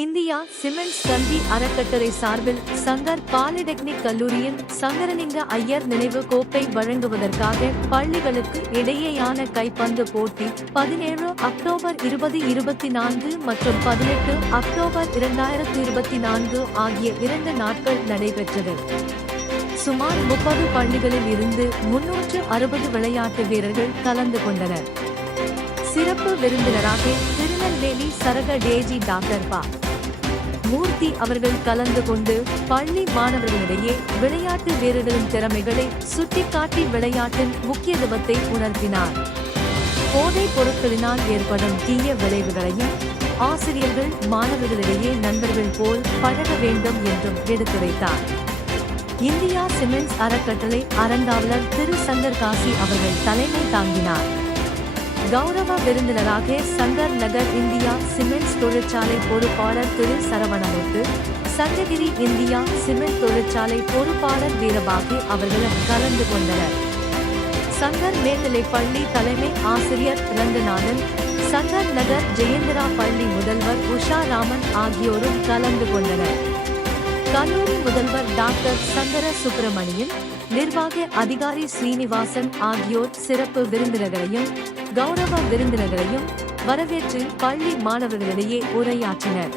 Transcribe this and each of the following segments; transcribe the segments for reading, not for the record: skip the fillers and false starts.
India cements கல்வி அறக்கட்டளை சார்பில் சங்கர் பாலிடெக்னிக் கல்லூரியின் சங்கரலிங்க ஐயர் நினைவு கோப்பை வழங்குவதற்காக பள்ளிகளுக்கு இடையேயான கைப்பந்து போட்டி 17 அக்டோபர் 2024 மற்றும் 18 அக்டோபர் 2024 ஆகிய 2 நாட்கள் நடைபெற்றது. சுமார் 30 பள்ளிகளில் இருந்து 360 விளையாட்டு வீரர்கள் கலந்து கொண்டனர். சிறப்பு விருந்தினராக திருநெல்வேலி சரக டேஜி டாக்டர் பா. மூர்த்தி அவர்கள் கலந்து கொண்டு பள்ளி மாணவர்களிடையே விளையாட்டு வீரர்களின் திறமைகளை சுட்டிக்காட்டி விளையாட்டின் முக்கியத்துவத்தை உணர்த்தினார். போதைப் பொருட்களினால் ஏற்படும் தீய விளைவுகளையும் ஆசிரியர்கள் மாணவர்களிடையே நண்பர்கள் போல் பழக வேண்டும் என்றும் எடுத்துரைத்தார். இந்தியா சிமெண்ட்ஸ் அறக்கட்டளை அறங்காவலர் திரு சங்கர் காசி அவர்கள் தலைமை தாங்கினார். கௌரவ விருந்தினராக சங்கர் நகர் இந்தியா சிமெண்ட்ஸ் தொழிற்சாலை பொறுப்பாளர் திரு சரவணமுத்து, சங்ககிரி இந்தியா சிமெண்ட் தொழிற்சாலை பொறுப்பாளர் வீரபாகு அவர்களும் கலந்து கொண்டனர். சங்கர் மேல்நிலைப் பள்ளி தலைமை ஆசிரியர் ரங்கநாதன், சங்கர் நகர் ஜெயந்திரா பள்ளி முதல்வர் உஷா ராமன் ஆகியோரும் கலந்து கொண்டனர். கல்லூரி முதல்வர் டாக்டர் சங்கர சுப்பிரமணியன், நிர்வாக அதிகாரி ஸ்ரீனிவாசன் ஆகியோர் சிறப்பு விருந்தினர்களையும் கௌரவ விருந்தினர்களையும் வரவேற்று பள்ளி மாணவர்களிடையே உரையாற்றினர்.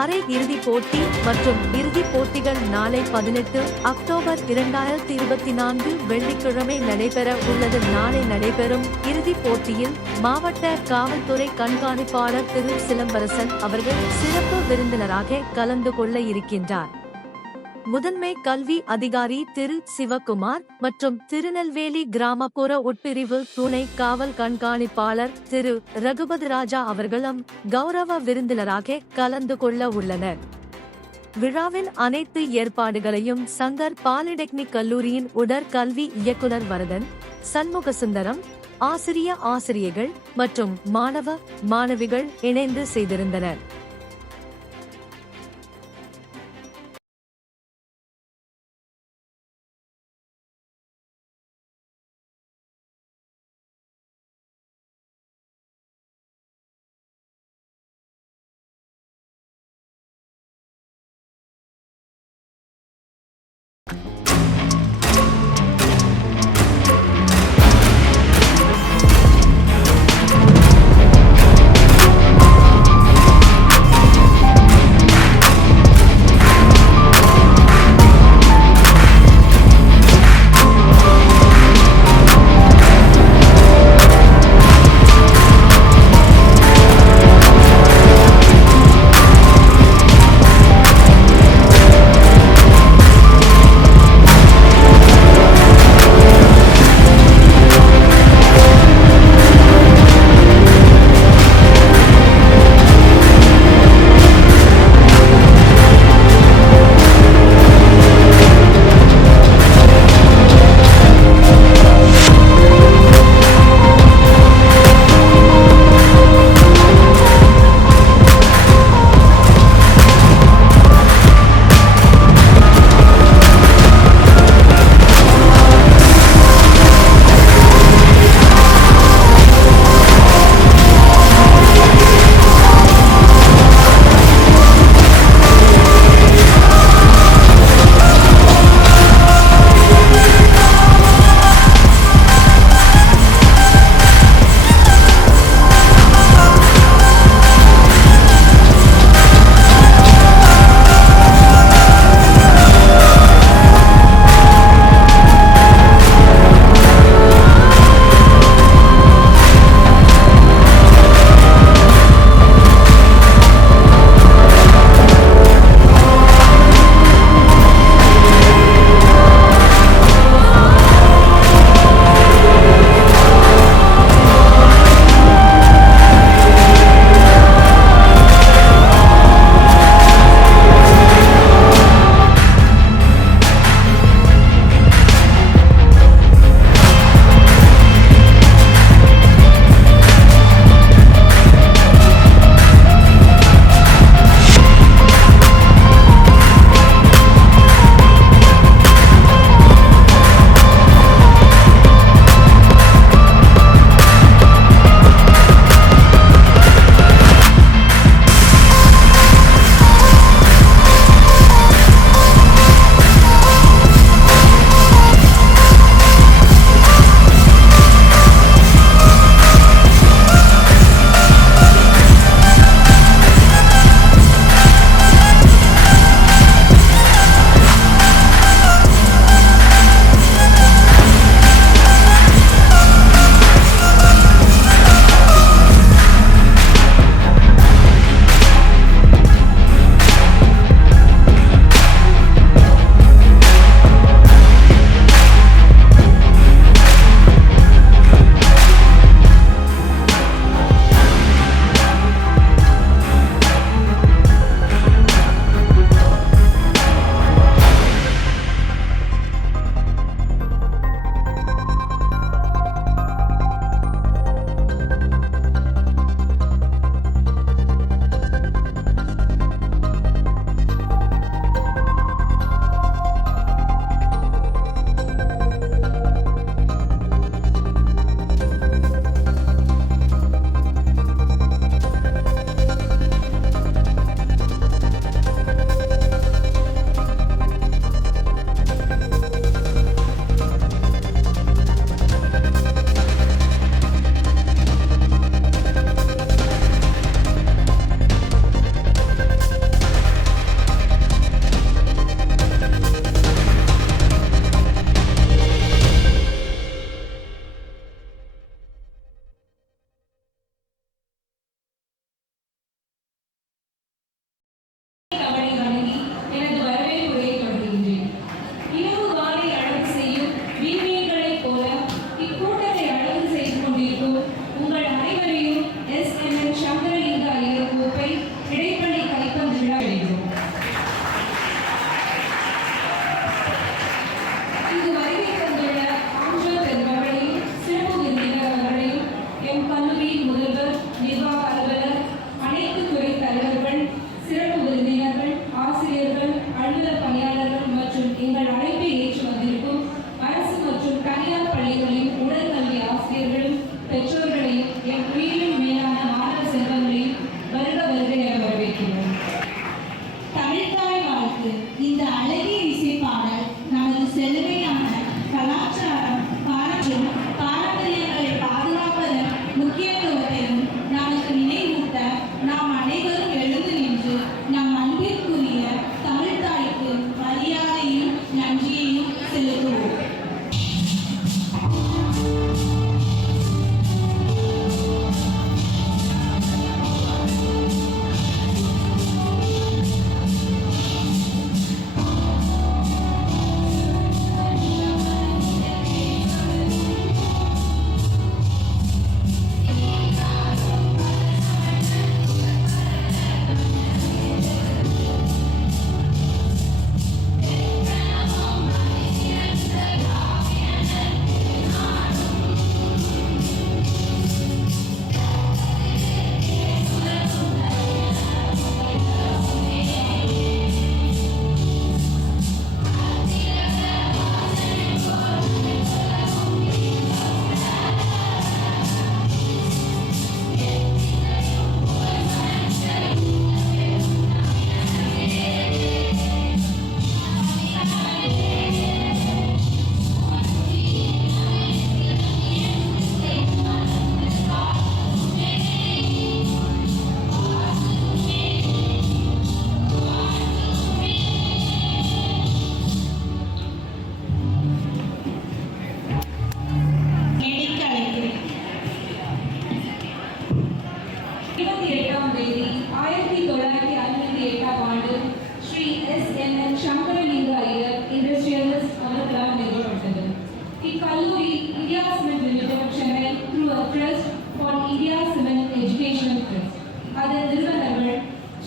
அரை இறுதிப் போட்டி மற்றும் இறுதிப் போட்டிகள் நாளை 18 அக்டோபர் 2024 வெள்ளிக்கிழமை நடைபெற உள்ளது. நாளை நடைபெறும் இறுதிப் போட்டியில் மாவட்ட காவல்துறை கண்காணிப்பாளர் திரு சிலம்பரசன் அவர்கள் சிறப்பு விருந்தினராக கலந்து கொள்ள இருக்கின்றார். முதன்மை கல்வி அதிகாரி திரு சிவகுமார் மற்றும் திருநெல்வேலி கிராமப்புற உட்பிரிவு துணை காவல் கண்காணிப்பாளர் திரு ரகுபதிராஜா அவர்களும் கௌரவ விருந்தினராக கலந்து கொள்ள உள்ளனர். விழாவின் அனைத்து ஏற்பாடுகளையும் சங்கர் பாலிடெக்னிக் கல்லூரியின் உடற்கல்வி இயக்குனர் வரதன், சண்முகசுந்தரம், ஆசிரியர்கள் மற்றும் மாணவ மாணவிகள் இணைந்து செய்திருந்தனர்.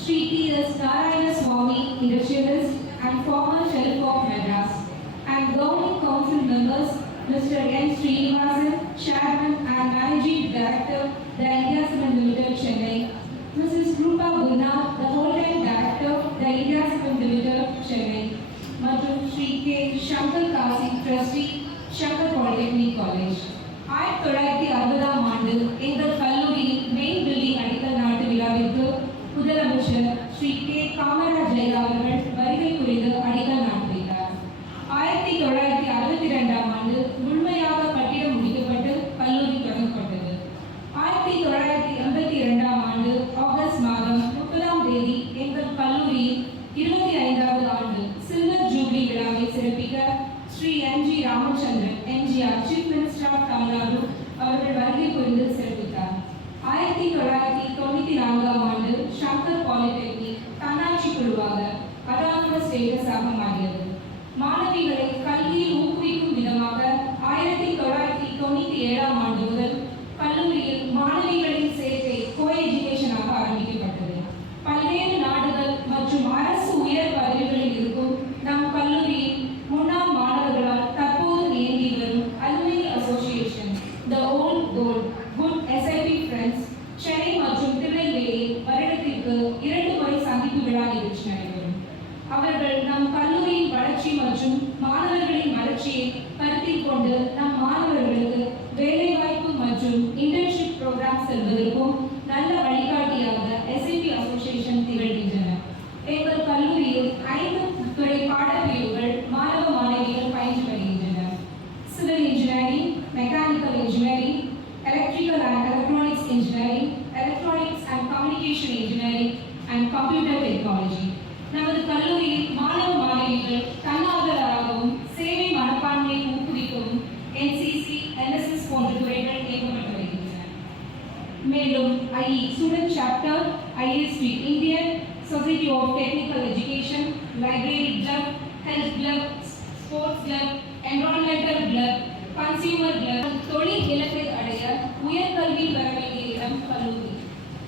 Sri T.S. Narayana Swami, industrialist and former Sheriff of Madras, and Governing Council members Mr. N. Srinivasan, Chairman and Managing Director, The India Cement Limited, Chennai, Mrs. Rupa Gunna, the Whole-Time Director, The India Cement Limited, Chennai, மற்றும் Shri K Sankar Kasi trustee Sankar polytechnic college. 1960ஆம் ஆண்டு எங்கள் கல்லூரியின் main building அடிக்கல் நாட்டு விழாவிற்கு முதலமைச்சர் Sri K Kamaraj ஐயா அவர்கள் வருகை புரிந்து அடிக்கல் நாட்டு வைத்தார். 1962ஆம் ஆண்டு முழுமையாக கட்டிடம் முடிக்கப்பட்டு கல்லூரி தொடங்கப்பட்டது. 1982ஆம் ஆண்டு ஆகஸ்ட் மாதம் 30ஆம் தேதி எங்கள் கல்லூரியின் 25வது ஆண்டு சில்வர் ஜூப்ளி விழாவை சிறப்பிக்க Shri N G. Ramachandran MGR chief minister of Tamil Nadu அவர்கள் வருகை புரிந்து சிறப்பித்தார். 1994ஆம் ஆண்டு சங்கர் பாலிடெக்னிக் தன்னாட்சி குழுவாக அட்டானமஸ் ஸ்டேட்டஸாக மாறியது. மாணவிகளை கல்வியில் ஊக்குவிக்கும் விதமாக 1997ஆம் ஆண்டு முதல் கல்லூரியில் மாணவிகளின் சேர்க்கை கோ எஜுகேஷனாக ஆரம்பிக்கப்பட்டது. பல்வேறு நாடுகள் மற்றும் அரசு உயர் பதவிகளில் இருக்கும் நம் கல்லூரியின் முன்னாள் மாணவர்களால் தற்போது இயங்கி வரும் alumni association the old gold good SIP friends Chennai மற்றும் திருநெல்வேலியில் வருடத்திற்கு 2 முறை சந்திப்பு விழா நிகழ்ச்சி நடைபெறும். அவர்கள் நம் கல்லூரியின் வளர்ச்சி மற்றும் மாணவர்களின் வளர்ச்சியை கருத்தில் கொண்டு நம் மாணவர்களுக்கு வேலைவாய்ப்பு மற்றும் இன்டர்ன்ஷிப் ப்ரோக்ராம் செல்வதற்கும் நல்ல வழிகாட்டியாக எஸ்ஐபி அசோசியேஷன் திகழ்கின்றன. எங்கள் கல்லூரியில் 5 துறை பாடப்பிரிவுகள் மாணவ மாணவிகள் பயின்று வருகின்றனர். Civil engineering, mechanical engineering, electrical and electronics engineering, electronics and communication engineering and computer technology. நமது கல்லூரியில் மாணவ மாணவிகள் தன்னார்வலராகவும் சேவை மனப்பான்மையை ஊக்குவிக்கவும் என்சிசி, என்எஸ்எஸ் போன்ற துறைகள் இயக்கப்பட்டு வருகின்றன. மேலும் IE student chapter, IST Indian society of technical education, library club, health club, sports club, environmental club, consumer club தொழில் இலக்கை அடைய உயர்கல்வி பெற வேண்டிய இடம் கல்லூரி.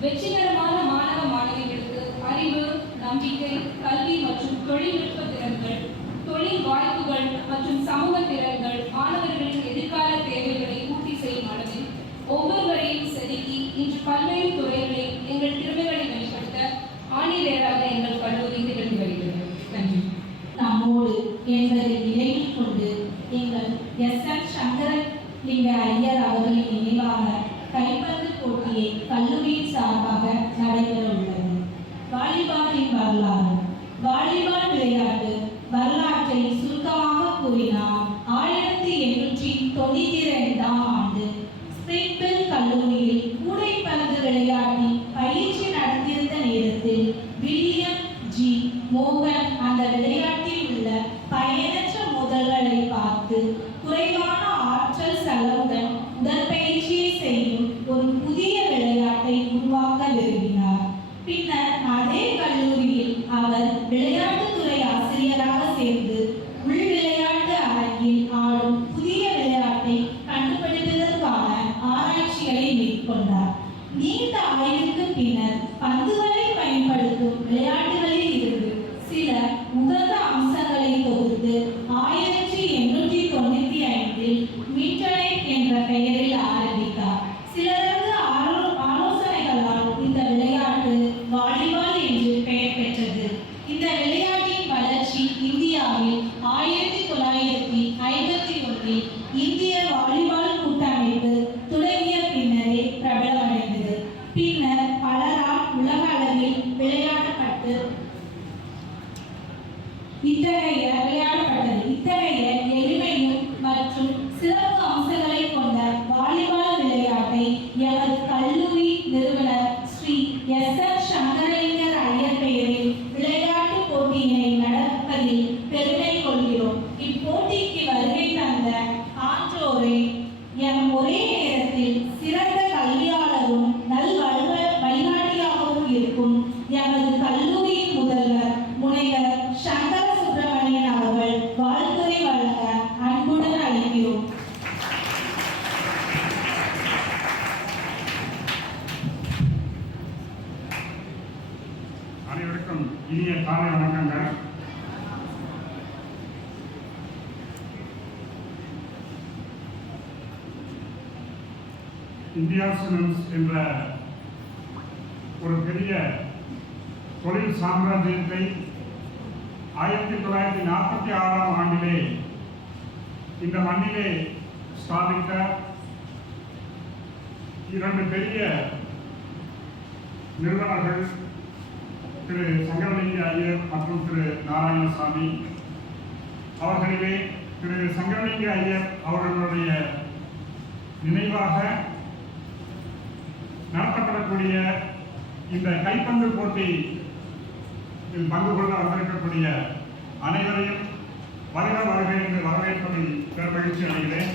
வெற்றிகரமான மாணவ மாணவிகளுக்கு அறிவு, நம்பிக்கை, கல்வி மற்றும் தொழில்நுட்ப திறன்கள், தொழில் வாய்ப்புகள் மற்றும் சமூக திறன்கள் மாணவர்களின் எதிர்கால தேவைகளை பூர்த்தி செய்யும் அளவில் ஒவ்வொருவரையும் செதுக்கி இன்று பல்வேறு துறைகளில் எங்கள் திறமைகளை வெளிப்படுத்த ஆணிவேராக எங்கள் கல்லூரி திகழ்ந்து வருகிறது. நன்றி. நம்மோடு என்பதை நினைவில் கொண்டு எங்கள் எஸ்.என். சங்கரலிங்க ஐயர் அவர்களின் நினைவாக கைப்பந்து போட்டியை கல்லூரியின் சார்பாக நடைபெற உள்ளது. வாலிபாலின் வரலாறு. வாலிபால் விளையாட்டு வரலாற்றை சுருக்கமாக கூறினார். 1892ஆம் ஆண்டு ஸ்பிரிங்ஃபீல்ட் கல்லூரியில் கூடைப்பந்து விளையாட்டில் பயிற்சி நடத்தியிருந்த நேரத்தில் வில்லியம் ஜி. மோகன் அந்த விளையாட்டில் உள்ள பயனற்ற மோதல்களை பார்த்து குறைவான ஆற்றல் செலவுடன் உடற்பயிற்சியை செய்யும் ஒரு புதிய விளையாட்டை உருவாக்க விரும்பினார். பின்னர் அதே கல்லூரியில் அவர் விளையாட்டுத்துறை ஆசிரியராக சேர்ந்து உள் விளையாட்டு அரங்கில் ஆடும் புதிய விளையாட்டை கண்டுபிடிப்பதற்கான ஆராய்ச்சிகளை மேற்கொண்டார். நீண்ட ஆய்வுக்கு பின்னர் பந்துகளை பயன்படுத்தும் விளையாட்டுகளில் இருந்து சில உகந்த அம்சங்களை தொகுத்து 1895இல் மீட்டனைட் என்ற பெயரில் ஆரம்பித்தார். சிலரது ஆலோசனைகளால் இந்த விளையாட்டு வாலிபால் என்று பெயர் பெற்றது. இந்த விளையாட்டின் வளர்ச்சி இந்தியாவில் 1951இல் இந்திய வாலிபால் கூட்டமைப்பு தொடங்கிய பின்னரே பிரபலமடைந்தது. பின்னர் பலரால் உலக அளவில் விளையாடப்பட்டது. இத்தகைய எளிமையும் மற்றும் சிறப்பு அம்சங்களை கொண்ட வாலிபால் விளையாட்டை எமது கல்லூரி நிறுவனர் ஸ்ரீ எஸ்.என். சங்கரலிங்கர் ஐயர் பெயரில் விளையாட்டு போட்டியினை நடப்பதில் பெருமை கொள்கிறோம். இப்போட்டிக்கு வருகை தந்த ஆன்றோரை எம் ஒரே நேரத்தில் சிறந்த கல்வியாளரும் நல் வழிகாட்டியாகவும் இருக்கும் எமது கல்லூரியின் முதல்வர் முனைவர் சங்கர சுப்பிரமணியன் அவர்கள் வாழ்த்துரை வழங்க அன்புடன் அழைக்கிறோம். அனைவருக்கும் இனிய காலை வணக்கங்கள். இந்தியா சிமெண்ட்ஸ் என்ற ஒரு பெரிய தொழில் சாம்ராஜ்யத்தை 1946ஆம் ஆண்டிலே இந்த மண்ணிலே ஸ்தாபித்த இரண்டு பெரிய நிறுவனர்கள் திரு சங்கரலிங்க ஐயர் மற்றும் திரு நாராயணசாமி அவர்களிலே திரு சங்கரலிங்க ஐயர் அவர்களுடைய நினைவாக நடத்தப்படக்கூடிய இந்த கைப்பந்து போட்டியில் பங்கு கொள்ள வந்திருக்கக்கூடிய அனைவரையும் வருக வருக என்று வரவேற்பதில் பெருமகிழ்ச்சி அடைகிறேன்.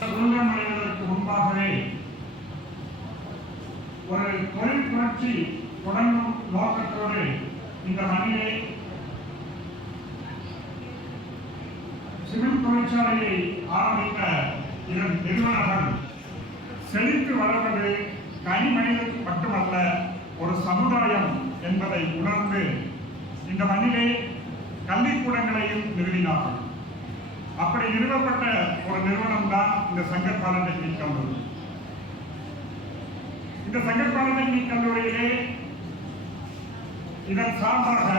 சுதந்திரம் அடைவதற்கு முன்பாகவே ஒரு தொழில் புரட்சி தொடங்கும் நோக்கத்தோடு இந்த மண்ணிலே சிமெண்ட் தொழிற்சாலையை ஆரம்பித்த இதன் நிறுவனர்கள் செழித்து வளர்வது தனி மனிதனுக்கு மட்டுமல்ல, ஒரு சமுதாயம் என்பதை உணர்ந்து இந்த மண்ணிலே கல்விக்கூடங்களையும் நிறுவினார்கள். அப்படி நிறுவப்பட்ட ஒரு நிறுவனம் தான் இந்த சங்கர் பாலிடெக்னிக் கல்லூரி. இந்த சங்கர் பாலிடெக்னிக் கல்லூரியிலே இதன் சார்பாக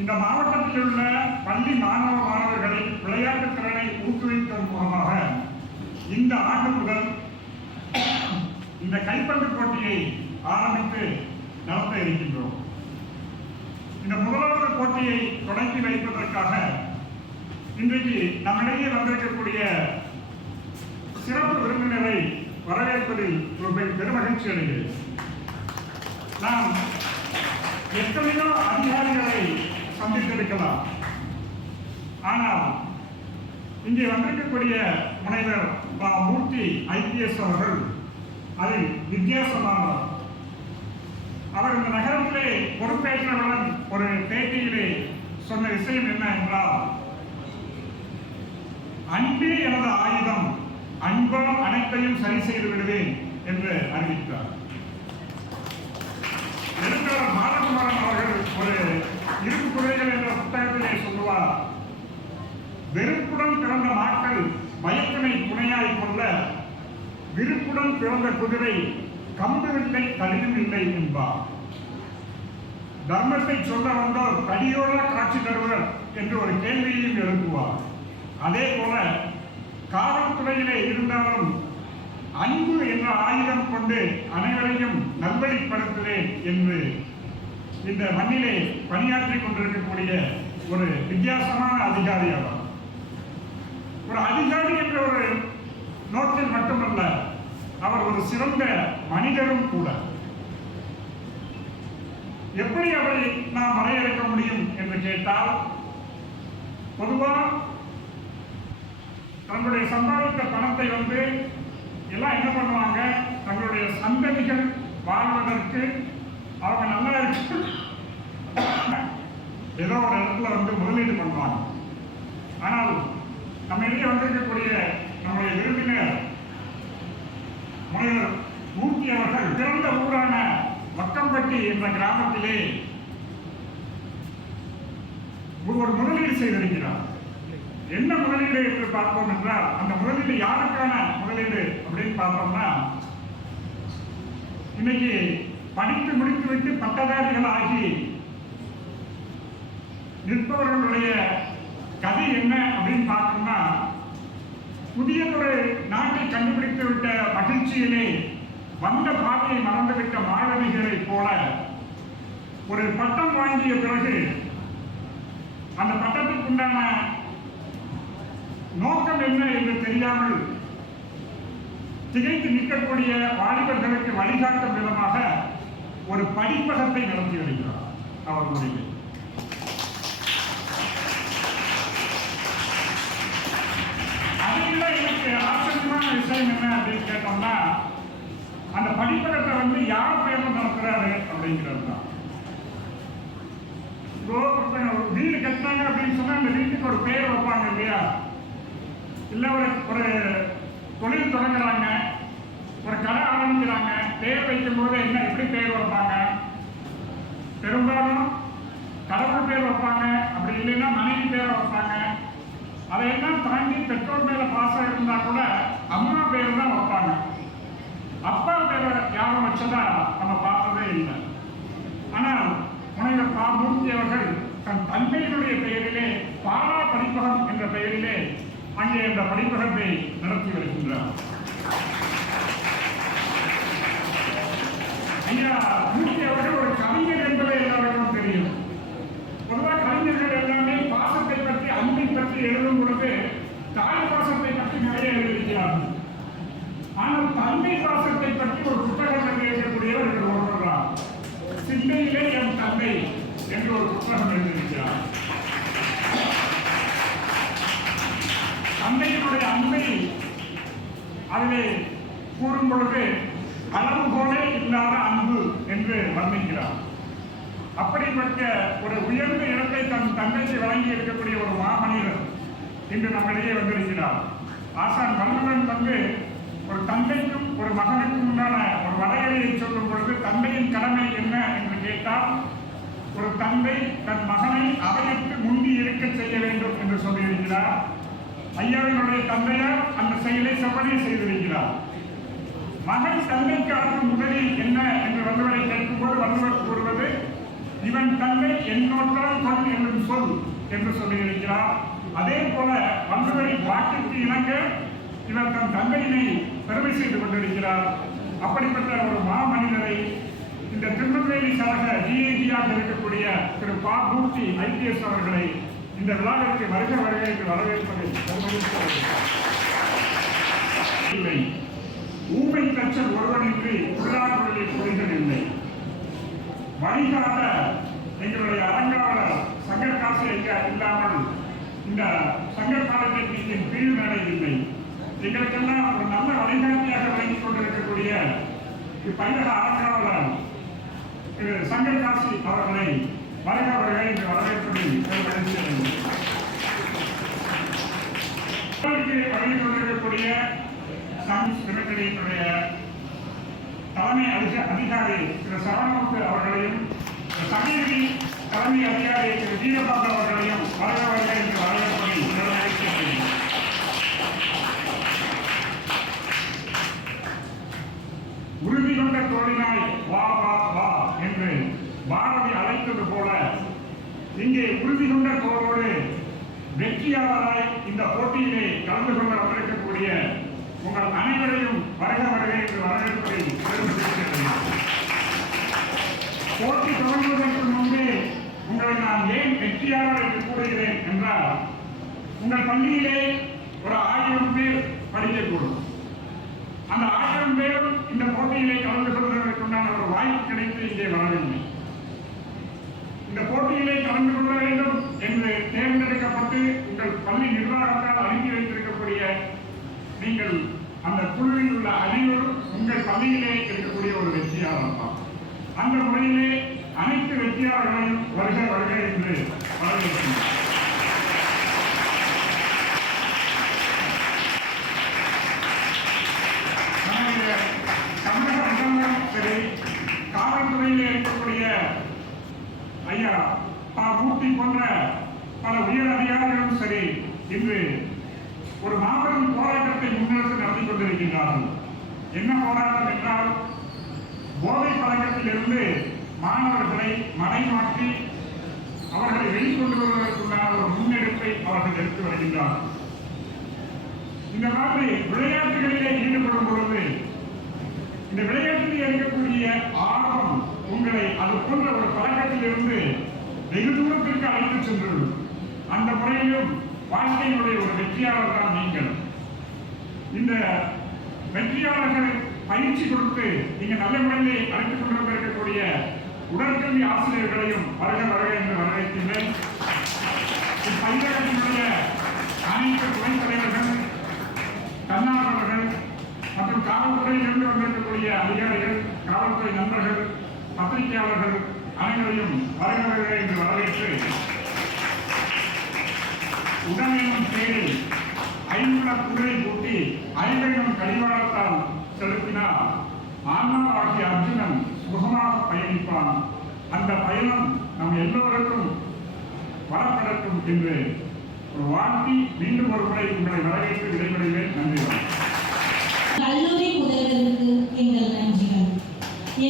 இந்த மாவட்டத்தில் உள்ள பள்ளி மாணவர்களின் விளையாட்டு திறனை ஊக்குவிக்கும் மூலமாக இந்த ஆண்டு முதல் இந்த கைப்பந்து போட்டியை ஆரம்பித்து நடத்த இருக்கின்றோம். இந்த முதலாவது போட்டியை தொடங்கி வைப்பதற்காக இன்றைக்கு நம்மிடையே வந்திருக்கக்கூடிய சிறப்பு விருந்தினரை வரவேற்பதில் ஒரு பெருமகிழ்ச்சி அடைகிறேன். நாம் எத்தனையோ அதிகாரிகளை சந்தித்திருக்கலாம், ஆனால் இங்கே வந்திருக்கக்கூடிய முனைவர் மூர்த்தி IPS அவர்கள் அதில் வித்தியாசமானவர். அவர் இந்த நகரத்திலே பொறுப்பேற்றவுடன் ஒரு பேட்டியிலே சொன்ன விஷயம் என்ன என்றால், அன்பே எனது ஆயுதம், அன்பால் அனைத்தையும் சரி செய்து விடுவேன் என்று அறிவித்தார். எழுத்தாளர் பாலகுமாரன் அவர்கள் ஒரு இரு குதிரைகள் என்ற புத்தகத்திலே சொல்லுவார், வெறுப்புடன் பிறந்த மாக்கள் பயத்தினை துணையாய் கொள்ள விருப்புடன் பிறந்த குதிரை கம்புவில்லை கடிதும் இல்லை என்பார். தர்மத்தை சொல்ல வந்தோர் கடியோட காட்சி தருவர் என்று ஒரு கேள்வியையும் எழுப்புவார். அதே போல காவல்துறையிலே இருந்தாலும் அன்பு என்ற ஆயுதம் கொண்டு அனைவரையும் நல்வழிப்படுத்துவேன் என்று இந்த மண்ணிலே பணியாற்றிக் கொண்டிருக்கக்கூடிய ஒரு வித்தியாசமான அதிகாரி அவர். ஒரு அதிகாரி என்ற ஒரு நோக்கில் மட்டுமல்ல, அவர் ஒரு சிறந்த மனிதரும் கூட. எப்படி அவரை நாம் வரையறுக்க முடியும் என்று கேட்டால், பொதுவாக தங்களுடைய சம்பாதித்த பணத்தை எல்லாம் என்ன பண்ணுவாங்க, தங்களுடைய சந்ததிகள் வாழ்வதற்கு அவங்க நல்லா இருக்கு ஏதோ ஒரு இடத்துல முதலீடு பண்ணுவாங்க. ஆனால் நம்ம இடையே வந்திருக்கக்கூடிய நம்முடைய விருந்தினர் முனைவர் மூர்த்தி அவர்கள் பிறந்த ஊரான வக்கம்பட்டி என்ற கிராமத்திலே ஒரு முதலீடு செய்திருக்கிறார். என்ன முதலீடு என்று பார்ப்போம் என்றால், அந்த முதலீடு யாருக்கான முதலீடு அப்படின்னு பார்த்தோம்னா, இன்னைக்கு படித்து முடித்துவிட்டு பட்டதாரிகள் ஆகி நிற்பவர்களுடைய கதை என்ன அப்படின்னு பார்த்தோம்னா, புதியதொரு நாட்டை கண்டுபிடித்து விட்ட மகிழ்ச்சியிலே வந்த பாதையை மறந்துவிட்ட மாணவிகளை போல ஒரு பட்டம் வாங்கிய பிறகு அந்த பட்டத்துக்குண்டான நோக்கம் என்ன என்று தெரியாமல் திகைத்து நிற்கக்கூடிய வாலிபர்களுக்கு வழிகாட்டும் விதமாக ஒரு படிப்பகத்தை நடத்தி வருகிறார் அவர்களுடைய. அதில் எனக்கு ஆச்சரியமான விஷயம் என்ன அப்படின்னு கேட்டோம்னா, அந்த படிப்பகத்தை யார் பேர்ல நடத்துறாரு அப்படிங்கிறது தான். வீடு கட்டினாங்க அப்படின்னு சொன்னா அந்த வீட்டுக்கு ஒரு பேர் வைப்பாங்க இல்லையா? இல்ல ஒரு தொழில் தொடங்குறாங்க, ஒரு கடை ஆரம்பிக்கிறாங்க, பேர் வைக்கும் போது என்ன எப்படி பேர் வைப்பாங்க? பெரும்பாலும் கடவுள் பேர் வைப்பாங்க, அப்படி இல்லைன்னா மனைவி பேர் வைப்பாங்க. அதையெல்லாம் தாண்டி பெற்றோர் மேல பாசம் இருந்தா கூட அம்மா பேர் தான் வைப்பாங்க. அப்பா பேரை யாரும் வச்சதா நம்ம பார்த்ததே இல்லை. ஆனால் முனைவர் பா. மூர்த்தி அவர்கள் தன் தந்தையினுடைய பெயரிலே பாலா படிப்பகம் என்ற பெயரிலே அங்கே இந்த படிப்பகத்தை நடத்தி வருகின்றார். ஐயா மூர்த்தி அவர்கள் ஒரு கவிஞர் என்பதை எல்லாருக்கும் தெரியும். பொதுவாக கவிஞர்கள் எல்லாமே பாசத்தை பற்றி, அன்பை பற்றி எழுதும் பொழுது தாய் பாசத்தை பற்றி நிறைய எழுதியிருக்கிறார்கள். ஆனால் தந்தை பாசத்தை பற்றி ஒரு புத்தகம் எழுதியிருக்கக்கூடியவர் இவர் ஒருவரார். சிந்தையிலே என் தந்தை என்று ஒரு புத்தகம் எழுதியிருக்கிறார். தந்தையினுடைய அன்பை அதிலே கூறும் பொழுது அளவுகோலே இல்லாத அன்பு என்று வர்ணிக்கிறார். அப்படிப்பட்ட ஒரு உயர்ந்த இடத்தை தன் தந்தைக்கு வழங்கி இருக்கக்கூடிய ஒரு மாமனிதர் இன்று நம்மிடையே வந்திருக்கிறார். ஆசான் வள்ளுவன் வந்து ஒரு தந்தைக்கும் ஒரு மகனுக்கும் உண்டான ஒரு வரையறையை சொல்லும் பொழுது தந்தையின் கடமை என்ன என்று கேட்டால், ஒரு தந்தை தன் மகனை அவையிட்டு முந்தி இருக்க செய்ய வேண்டும் என்று சொல்லியிருக்கிறார். ஐயாவினுடைய தந்தையார் அந்த செயலை செவ்வனே செய்திருக்கிறார். மகன் தந்தைக்கு ஆற்றும் முதலில் என்ன என்று வள்ளுவரை கேட்கும்போது வள்ளுவர் கூறுவது, இவன் தந்தை என்னோட்டால் கொள் என்னும் சொல் என்று சொல்லியிருக்கிறார். அதே போல வள்ளுவரின் வாக்கிற்கு இணங்க இவர் தன் தந்தையினை பெருமை செய்து கொண்டிருக்கிறார். அப்படிப்பட்ட ஒரு மாமனிதரை இந்த திருநெல்வேலி சரக டிஐஜியாக இருக்கக்கூடிய திரு பா. மூர்த்தி ஐபிஎஸ் அவர்களை இந்த விழாவிற்கு வருக வருகைக்கு வரவேற்பதில் இல்லை. ஊமை கற்றல் ஒருவனின்றி உள்ளார்களில் புரிதல் இல்லை. வழிகாட்ட எங்களுடைய அரங்காவலர் சங்கர் காசு ஐயா இல்லாமல் இந்த சங்கர் பாலிடெக்னிக்கின் பிரிவு மேடை இல்லை. எங்களுக்கெல்லாம் ஒரு நல்ல வழிகாட்டியாக வழங்கிக் கொண்டிருக்கக்கூடிய இப்பயிலக அரங்காவலர் திரு சங்கர் காசி அவர்களை வருக வருகை என்று வரவேற்பதில் வழங்கிக் கொண்டிருக்கக்கூடிய சயின்ஸ் லிமிடெடினுடைய தலைமை அதிகாரி திரு சரவணமுத்து அவர்களையும், சமீபி தலைமை அதிகாரி திரு வீரபாபு அவர்களையும் வருக வருகை என்று வரவேற்பதில் உறுதி கொண்ட தோழினாய் வா வா வா என்று பாரதி அழைத்தது போல இங்கே உறுதி கொண்ட தோளோடு வெற்றியாளராய் இந்த போட்டியிலே கலந்து கொள்ள வந்திருக்கக்கூடிய உங்கள் அனைவரையும் வருக வருகை என்று வரவேற்பதில் பெருமைப்படுகிறேன். போட்டி தொடங்குவதற்கு முன்பே உங்களை நான் ஏன் வெற்றியாளர் என்று கூறுகிறேன் என்றால், உங்கள் பள்ளியிலே ஒரு 1000 பேர் படிக்கக்கூடும். அந்த 1000 பேரும் இந்த போட்டியிலே கலந்து கொள்வதற்குண்டான ஒரு வாய்ப்பு கிடைத்து இங்கே வரவில்லை. இந்த போட்டியிலே கலந்து கொள்ள வேண்டும் என்று தேர்ந்தெடுக்கப்பட்டு உங்கள் பள்ளி நிர்வாகத்தால் அனுப்பி வைத்திருக்கக்கூடிய நீங்கள் அந்த குழுவில் உள்ள அனைவரும் உங்கள் பள்ளியிலே இருக்கக்கூடிய ஒரு வெற்றியாளர் தான். அந்த முறையிலே அனைத்து வெற்றியாளர்களையும் வருக வருகை என்று வரவேற்கிறோம். நம்முடைய தமிழக முதல்வரும் சரி, காவல்துறையிலே இருக்கக்கூடிய ஐயா பா. மூர்த்தி போன்ற பல உயர் அதிகாரிகளும் சரி, இன்று ஒரு மாபெரும் போராட்டத்தை முன்னெடுத்து நடத்தி கொண்டிருக்கின்றார்கள். என்ன போராட்டம் என்றால், போதை பழக்கத்திலிருந்து மாணவர்களை மடைமாற்றி அவர்களை வெளிக்கொண்டு வருவதற்குண்டான ஒரு முன்னெடுப்பை அவர்கள் எடுத்து வருகின்றார்கள். இந்த மாதிரி விளையாட்டுகளிலே ஈடுபடும் பொழுது இந்த விளையாட்டில் இருக்கக்கூடிய ஆர்வம் உங்களை அது போன்ற ஒரு பழக்கத்திலிருந்து வெகு தூரத்திற்கு அழைத்து சென்றுவிடும். அந்த முறையிலும் வாழ்க்கையினுடைய ஒரு வெற்றியாளர் தான் நீங்கள். இந்த வெற்றியாளர்கள் பயிற்சி கொடுத்து நீங்க நல்ல முறையிலே அழைத்துக் கொண்டிருக்கக்கூடிய உடற்கல்வி ஆசிரியர்களையும் வருக வருகை என்று வரவேற்கின்றேன். இப்பயிலகத்தினுடைய அனைத்து துணைத் தலைவர்கள், தன்னார்வலர்கள் மற்றும் காவல்துறையிலிருந்து வந்திருக்கக்கூடிய அதிகாரிகள், காவல்துறை நண்பர்கள், பத்திரிகையாளர்கள் அனைவரையும் வருக வருகை என்று வரவேற்று, உடனேனும் தேடி ஐம்புல குதிரை பூட்டி ஐம்பெண்ணும் கடிவாளத்தால் செலுத்தினால் ஆன்மாவாகிய அர்ஜுனன் சுகமாக பயணிப்பான். அந்த பயணம் நம் எல்லோருக்கும் வரப்படட்டும் என்று ஒரு வாழ்த்தி மீண்டும் ஒரு முறை உங்களை வரவேற்று விடைபெறுகிறேன். நன்றி. கல்லூரி முதல்வருக்கு எங்கள் நன்றிகள்.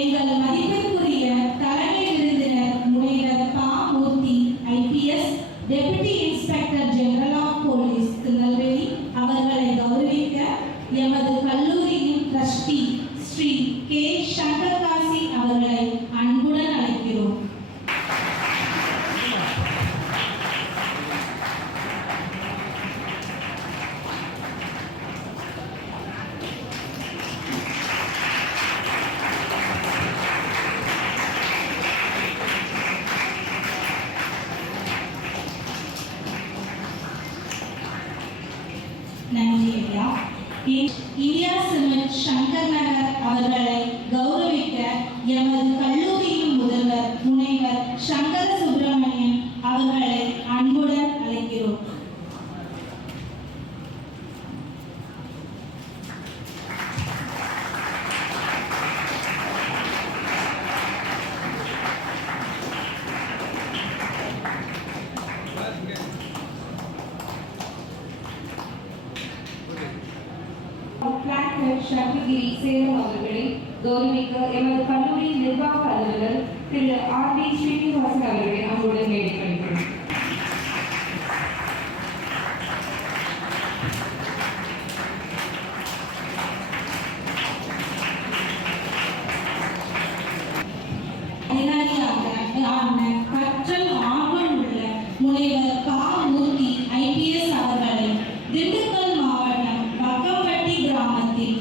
எங்கள் மதிப்பிற்குரிய தலைமை விருந்தினர் முனைவர் பா. Murthy IPS deputy inspector general of police Tirunelveli அவர்களை கௌரவிக்க எமது கல்லூரியின் ட்ரஸ்டி ஸ்ரீ கே. சங்கர்காசி அவர்களை அன்புடன் அழைக்கிறோம். நன்றி ஐயா. இந்தியா சிமெண்ட் சங்கர் நகர் அவர்களை கௌரவிக்க எமது கல்லூரியின் முதல்வர் முனைவர் சங்கர சுப்பிரமணியன் அவர்களை அன்புடன் அழைக்கிறோம். சக்திகிரி சேலம் அவர்களை கௌரவிக்க எமது கல்லூரியின் நிர்வாக அலுவலர் திரு R. D. ஸ்ரீனிவாசன் அவர்களை அன்புடன் மேடை கழிக்கிறோம். கற்றல் ஆர்வம் உள்ள முனைவர் பா. மூர்த்தி IPS அவர்களை திண்டுக்கல் மாவட்டம் பக்கம்பட்டி கிராமத்தில்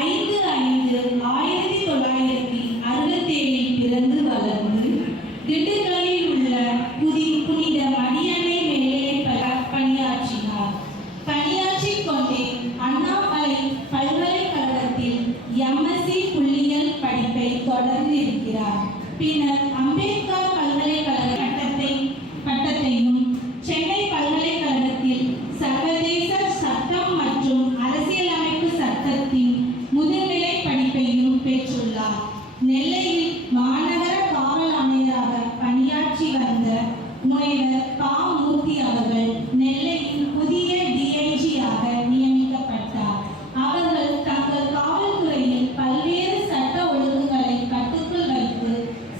5/5/1967 பிறந்து வளர்ந்து திண்டுக்கல்லில் உள்ள புனித மணியன்னை மேல்நிலைப் பணியாற்றினார். பணியாற்றிக் கொண்டே அண்ணாமலை பல்கலைக்கழகத்தில் MSc புள்ளியியல் படிப்பை தொடர்ந்து இருக்கிறார். பின்னர் அம்பேத்கர் பல்கலைக்கழக பட்டத்தையும் சென்னை பல்கலைக்கழகத்தில் சர்வதேச சட்டம் மற்றும் அரசியலமைப்பு சட்டத்தின் முதுநிலை படிப்பையும் பெற்றுள்ளார். நெல்லையில் மாநகர காவல் ஆணையராக பணியாற்றி வந்த முனைவர் பா. மூர்த்தி அவர்கள் நெல்லையில் புதிய DIG-ஆக நியமிக்கப்பட்டார். அவர்கள் தங்கள் காவல்துறையில் பல்வேறு சட்ட ஒழுங்குகளை கட்டுக்குள் வைத்து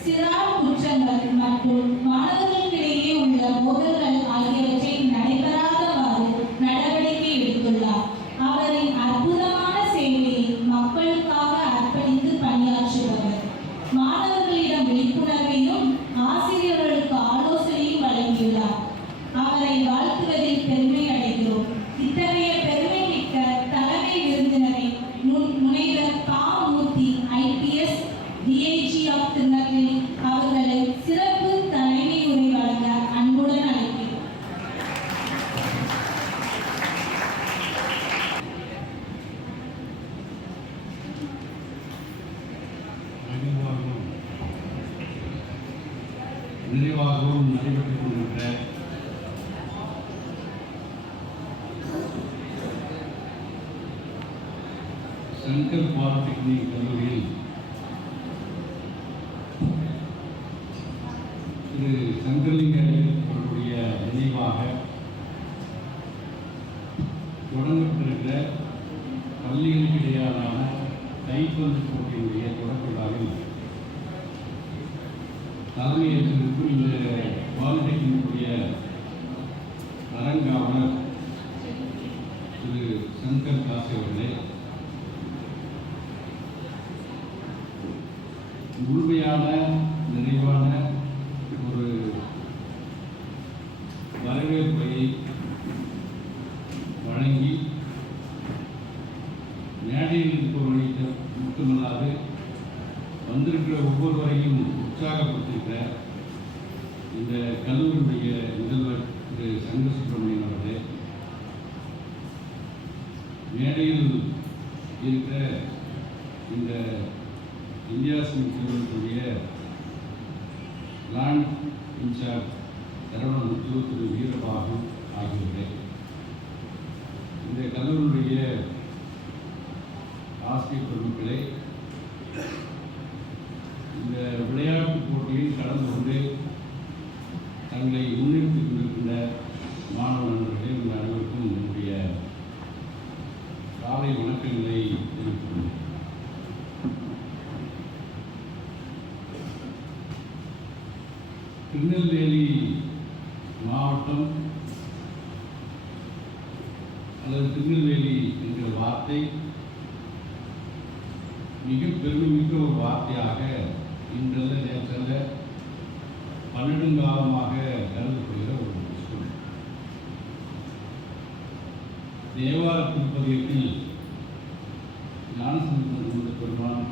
சிறார் குற்றங்கள் மற்றும் மாணவர்களுக்கிடையே உள்ள மோதல்கள் ஆகியவற்றை நடைபெறாதவாறு நடவடிக்கை எடுத்துள்ளார். அவரின் அற்புதமான சேவையை மக்களுக்காக அர்ப்பணித்து பணியாற்றுபவர். மாணவர்களிடம் விழிப்புணர்வையும் ஆசிரியர்களுக்கு ஆலோசனையும் வழங்கியுள்ளார். அவரை வாழ்த்துவதில் பெருமை அடைகிறோம். இத்தகைய பெருமை மிக்க தலைமை விருந்தினரை முனைவர் பா. Murthy IPS DIG of Tirunelveli அவர்களை சிறப்பு தலைமை உரை வழங்க அன்புடன் அழைக்கிறோம். நிறைவாகவும் நடைபெற்றுக் கொண்டிருக்கிற சங்கர் பாலிடெக்னிக் கல்லூரியில் திரு சங்கரலிங்க அவர்களுடைய நினைவாக தொடங்கப்பட்டிருக்கிற பள்ளிகளுக்கிடையிலான கைப்பந்து போட்டியினுடைய தொடக்க விழாவில் தலைமையேற்றிருக்கும் இந்த பாலிடெக்னிக்குடைய அரங்காவலர் திரு சங்கர் காசி அவர்களே, முழுமையான நிறைவான ஒரு வரவேற்புரையை வழங்கி மேடையில் இருப்பவர்களை மட்டுமல்லாது வந்திருக்கிற ஒவ்வொருவரையும் உற்சாகப்படுத்தியிருக்கிற இந்த கல்லூரியுடைய முதல்வர் திரு சங்கர சுப்பிரமணியன் அவர்களே, மேடையில் இருக்கிற இந்த இந்தியா சிமெண்ட் நிறுவனத்துடைய லேண்ட் இன்சார்ஜ் சரவணமுத்து திரு வீரபாகு ஆகியோரே, இந்த கல்லூரியுடைய ஆசிரியர் பெருமக்களே, இந்த விளையாட்டுப் போட்டியில் கலந்து கொண்டு தங்களை முன்னெடுத்துக் கொண்டிருக்கின்ற மாணவ நண்பர்களே, உங்கள் அனைவருக்கும் என்னுடைய காலை வணக்கங்களை தெரிவித்துக் கொள்கிறேன். திருநெல்வேலி மாவட்டம் அல்லது திருநெல்வேலி என்ற வார்த்தை மிக பெருமைமிக்க ஒரு வார்த்தையாக இன்றல்ல நேற்றல்ல பன்னெடுங்காலமாக கருதப்படுகிற ஒரு விஷயம். தேவார திருப்பதிகத்தில் ஞானசம்பந்த பெருமான்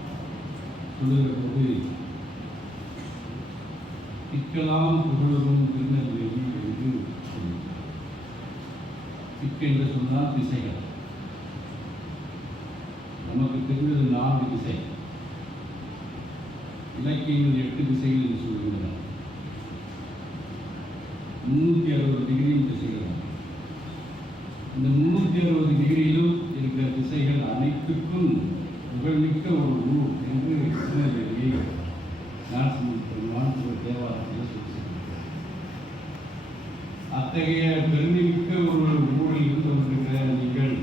சொல்லுகிற போது திக்கலாம் புகழும் திருநெல்வேலி என்று சொல்லுவார். திக்கு என்று சொன்னால் திசைகள். நமக்கு தெரிந்தது 4 திசை, இலக்கியங்கள் 8 திசைகள் என்று சொல்கின்றன. 360 டிகிரியும் திசைகள். இந்த 360 டிகிரியிலும் இருக்கிற திசைகள் அனைத்துக்கும் புகழ்மிக்க ஒரு ஊர் என்று திருநெல்வேலியை தேவாரத்தில் சொல்லி, அத்தகைய பெருமைமிக்க ஒரு ஊரில் இருந்து கொண்டிருக்கிற நீங்கள்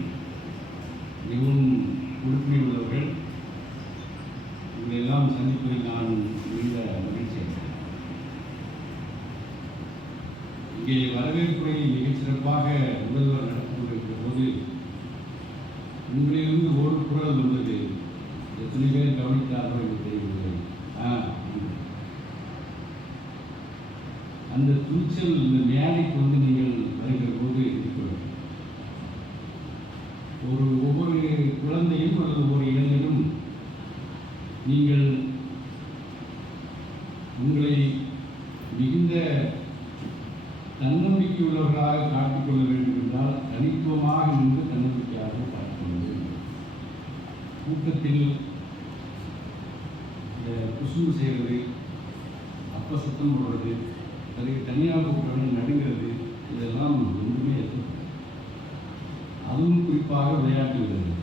மிகவும் உறுப்பினை உள்ளவர்கள். இதையெல்லாம் சந்திப்பதில் நான் மிக மகிழ்ச்சி அடைகிறேன். இங்கே வரவேற்புரை மிகச்சிறப்பாக முதல்வர் நடத்தி கொண்டிருக்கிற போது உங்களிலிருந்து ஒரு குரல் வந்தது. எத்தனை பேர் கவனித்தார்கள் என்று தெரியவில்லை. அந்த துணிச்சல் இந்த மேடைக்கு வந்து நீங்கள் வருகிற போது இருக்கிறது. ஒவ்வொரு குழந்தையும் அல்லது ஒவ்வொரு இளைஞரும் நீங்கள் உங்களை மிகுந்த தன்னம்பிக்கை உள்ளவர்களாக காட்டிக்கொள்ள வேண்டும் என்றால் தனித்துவமாக நின்று தன்னம்பிக்கையாக காட்டிக்கொள்ள வேண்டும். கூட்டத்தில் குசும்பு செய்கிறது, அப்பசத்தம் போடுறது, அதுக்கு தனியாக கூட்டம் நடுங்கிறது, இதெல்லாம் ஒன்றுமே இல்லை. அதுவும் குறிப்பாக விளையாட்டு வீரர்கள்.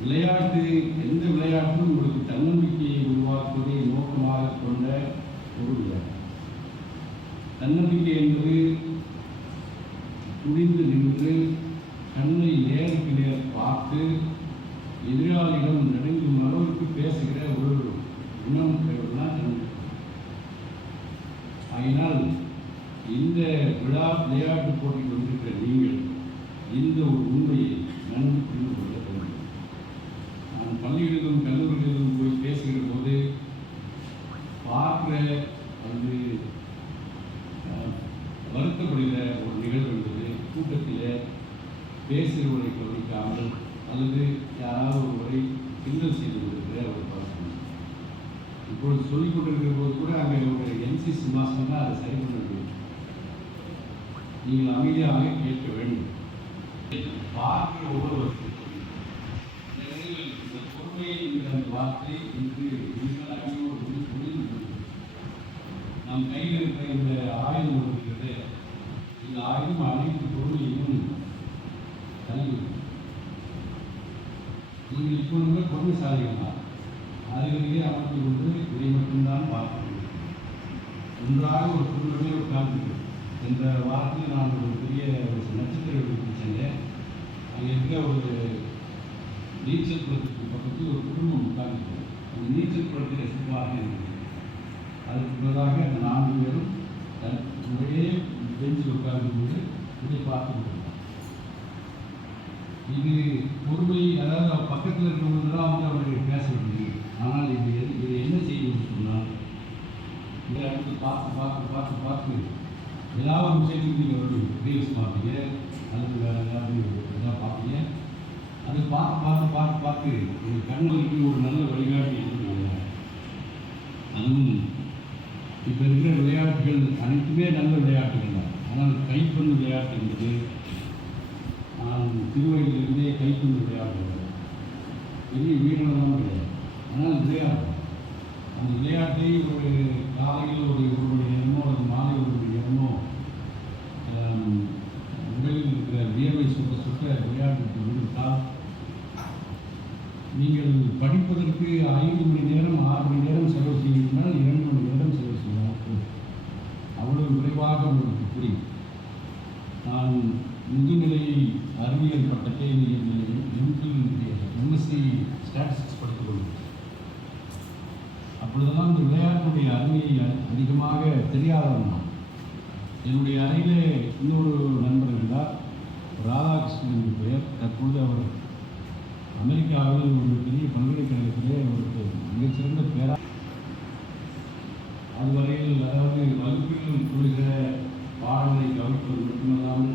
விளையாட்டு எந்த விளையாட்டும் உங்களுக்கு தன்னம்பிக்கையை உருவாக்குவதை நோக்கமாக கொண்ட ஒரு விளையாட்டு. தன்னம்பிக்கை என்பது துணிந்து நின்று கண்ணை நேருக்கு நேர் பார்த்து எதிராளிடம் நடுங்கும் அளவுக்கு பேசுகிற ஒரு குணம் தான் தன்னம்பிக்கை. ஆகினால் இந்த விளையாட்டு போட்டியில் வந்திருக்கிற நீங்கள் இந்த ஒரு உண்மையை நன்கு புரிந்து கொள்ள வேண்டும். நான் பள்ளிகளிலும் கல்லூரிகளிலும் போய் பேசுகிற போது பார்க்கிற வந்து வருத்தப்படுகிற ஒரு நிகழ்வு என்பது கூட்டத்தில் பேசுகிறவரை கவனிக்காமல் அல்லது யாராவது ஒருவரை கிண்டல் செய்து கொண்டிருக்கிற ஒரு பழக்கம். இப்பொழுது சொல்லிக் கொண்டிருக்கிற போது கூட அங்கே ஒரு என்சி சிம்மாசனம் அதை சரி பண்ண வேண்டும். நீங்கள் அமைதியாக கேட்க வேண்டும். பார்க்கிற ஒவ்வொருவருக்கும் இந்த பொறுமை என்கிற அந்த வார்த்தை இன்று நம் கையில் இருக்கிற இந்த ஆயுதம் இருக்கிறது. இந்த ஆயுதம் அனைத்து பொருளையும் தள்ளி நீங்கள் இப்பொழுதுமே பொறுமைசாலிகள் தான். அருகிலேயே அமர்ந்து கொண்டு இதை மட்டும்தான் பார்க்க முடியும். ஒன்றாக ஒரு குடும்பமே உட்கார்ந்து என்ற வாரத்தில் நான் ஒரு பெரிய நட்சத்திர வீட்டுக்கு சென்றேன். அங்கே இருக்கிற ஒரு நீச்சல் குளத்துக்கு பக்கத்தில் ஒரு குடும்பம் உட்கார்ந்து அந்த நீச்சல் குளத்தை ரசிப்பாக இருந்தது. அதுக்கு பிறகு அந்த 4 பேரும் ஒரே பெஞ்சில் உட்கார்ந்து கொண்டு இதை பார்த்து கொண்டிருந்தார். இது பொறுமை, அதாவது பக்கத்தில் இருக்கிறவங்களாம் வந்து அவர்கள் பேச வேண்டியது. ஆனால் இது என்ன செய்யணும்னு சொன்னால் இதை அடுத்து பார்த்து ஏதாவது ஒரு விஷயத்துக்கு நீங்கள் ஒரு ரீல்ஸ் பார்ப்பீங்க அல்லது வேறு ஏதாவது எதாவது பார்ப்பீங்க. அதை பார்த்து உங்கள் கண்களுக்கு ஒரு நல்ல வழிகாட்டி இருக்கிறாங்க. அதுவும் இப்போ இருக்கிற விளையாட்டுகள் அனைத்துமே நல்ல விளையாட்டுகள் தான். ஆனால் கைப்பந்து விளையாட்டு என்பது நான் திருவள்ளிலிருந்தே கைப்பந்து விளையாடுவேன். பெரிய வீரர்களெல்லாம் கிடையாது, ஆனால் விளையாடு. அந்த விளையாட்டை ஒரு காலையில் ஒரு மணி நேரமோ அல்லது மாலை 1 மணி நேரமோ உடலில் இருக்கிற வியர்வை சுட்ட விளையாட்டு விட்டால் நீங்கள் படிப்பதற்கு 5 மணி நேரம் 6 மணி நேரம் செலவு செய்யணும்னால் 2 மணி நேரம் செலவு செய்யலாம். அவ்வளவு விரைவாக உங்களுக்கு புரியும். நான் முதுநிலை அறிவியல் பட்டத்தை எம்எஸ்சி ஸ்டாட்டிஸ்டிக்ஸ் படித்துக் கொள்கிறேன். அப்பொழுதெல்லாம் இந்த விளையாட்டுடைய அருமையை அதிகமாக தெரியாதவன் நான். என்னுடைய அறையிலே இன்னொரு நண்பர் இருந்தார், ராதாகிருஷ்ணன் என்று பெயர். தற்பொழுது அவர் அமெரிக்காவில் ஒரு பெரிய பல்கலைக்கழகத்திலே ஒரு மிகச்சிறந்த பேரா அதுவரையில், அதாவது வகுப்பில் கொள்கிற பாடங்களை கவனிப்பது மட்டுமல்லாமல்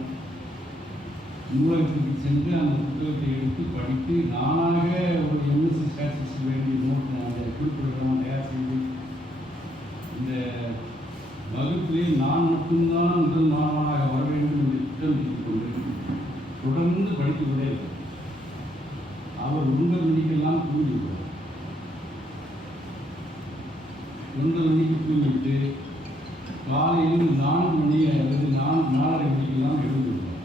நூலகத்துக்கு சென்று அந்த புத்தகத்தை எடுத்து படித்து நானாக ஒரு எம்எஸ்சி ஸ்டாட்டிஸ்டிக்ஸ் வேண்டிய நோட் அந்த குறிப்பிடலாம் தயார் செய்து இந்த வகுப்பிலே நான் மட்டும்தான் முதல் மாணவனாக வர வேண்டும் என்று திட்டமிட்டுக் கொண்டு தொடர்ந்து படித்து கொண்டே இருக்கிறார். அவர் 9 மணிக்கெல்லாம் தூங்கிவிட்டார். 9 மணிக்கு தூங்கிவிட்டு காலையில் 4 மணி அல்லது 4:30 மணிக்கெல்லாம் எழுந்துவிட்டார்.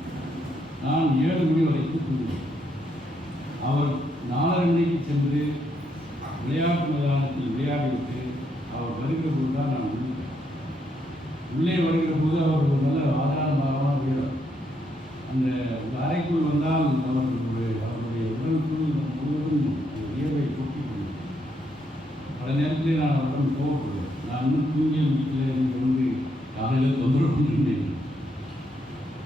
நான் 7 மணி வரைக்கும் தூங்குவேன். அவர் 4:30 மணிக்கு சென்று விளையாட்டு மைதானத்தில் விளையாடிவிட்டு அவர் வருகிற போது தான் நான் விழுந்தேன். உள்ளே வருகிற போது அவர் ஒரு நல்ல ஆதாரமான வீரர். அந்த அறைக்குள் வந்தால் அவருடைய உடலுக்குள் முழுவதும் வியர்வை கொட்டி கொண்டது. பல நேரத்திலே நான் அவரிடம் கோவப்படுவேன். நான் இன்னும் தூங்கிய வீட்டில் நீங்கள் வந்து காலையில் தொந்தரவு பண்ணிருந்தேன்.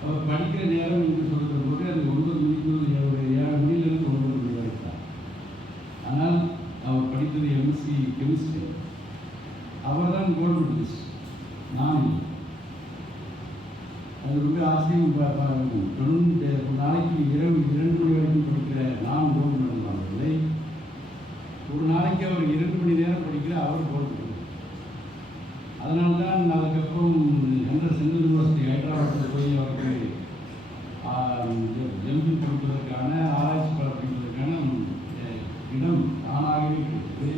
அவர் படிக்கிற நேரம் என்று சொல்கிற போது அது 9 மணிக்கு 7 மணிலிருந்து 9 மணி வரைக்கும். ஆனால் அவர் படித்தது எம்எஸ்சி கெமிஸ்ட்ரி. அவர் தான் கோல்டு மெடலிஸ்ட், நான் இல்லை. அது ரொம்ப ஆச்சரியம். நாளைக்கு இரவு 2 மணி வரைக்கும் படிக்கிற நான் கோல்டு மெடல் வாங்கவில்லை. ஒரு நாளைக்கு அவர் 2 மணி நேரம் படிக்கிற அவர் கோல்டு மெடல். அதனால்தான் அதுக்கப்புறம் சென்ட்ரல் யூனிவர்சிட்டி ஹைதராபாத்தில் போய் அவருக்கு எம்பி கொடுப்பதற்கான ஆராய்ச்சி படிப்பதற்கான இடம் தானாகவே கிடைத்தது.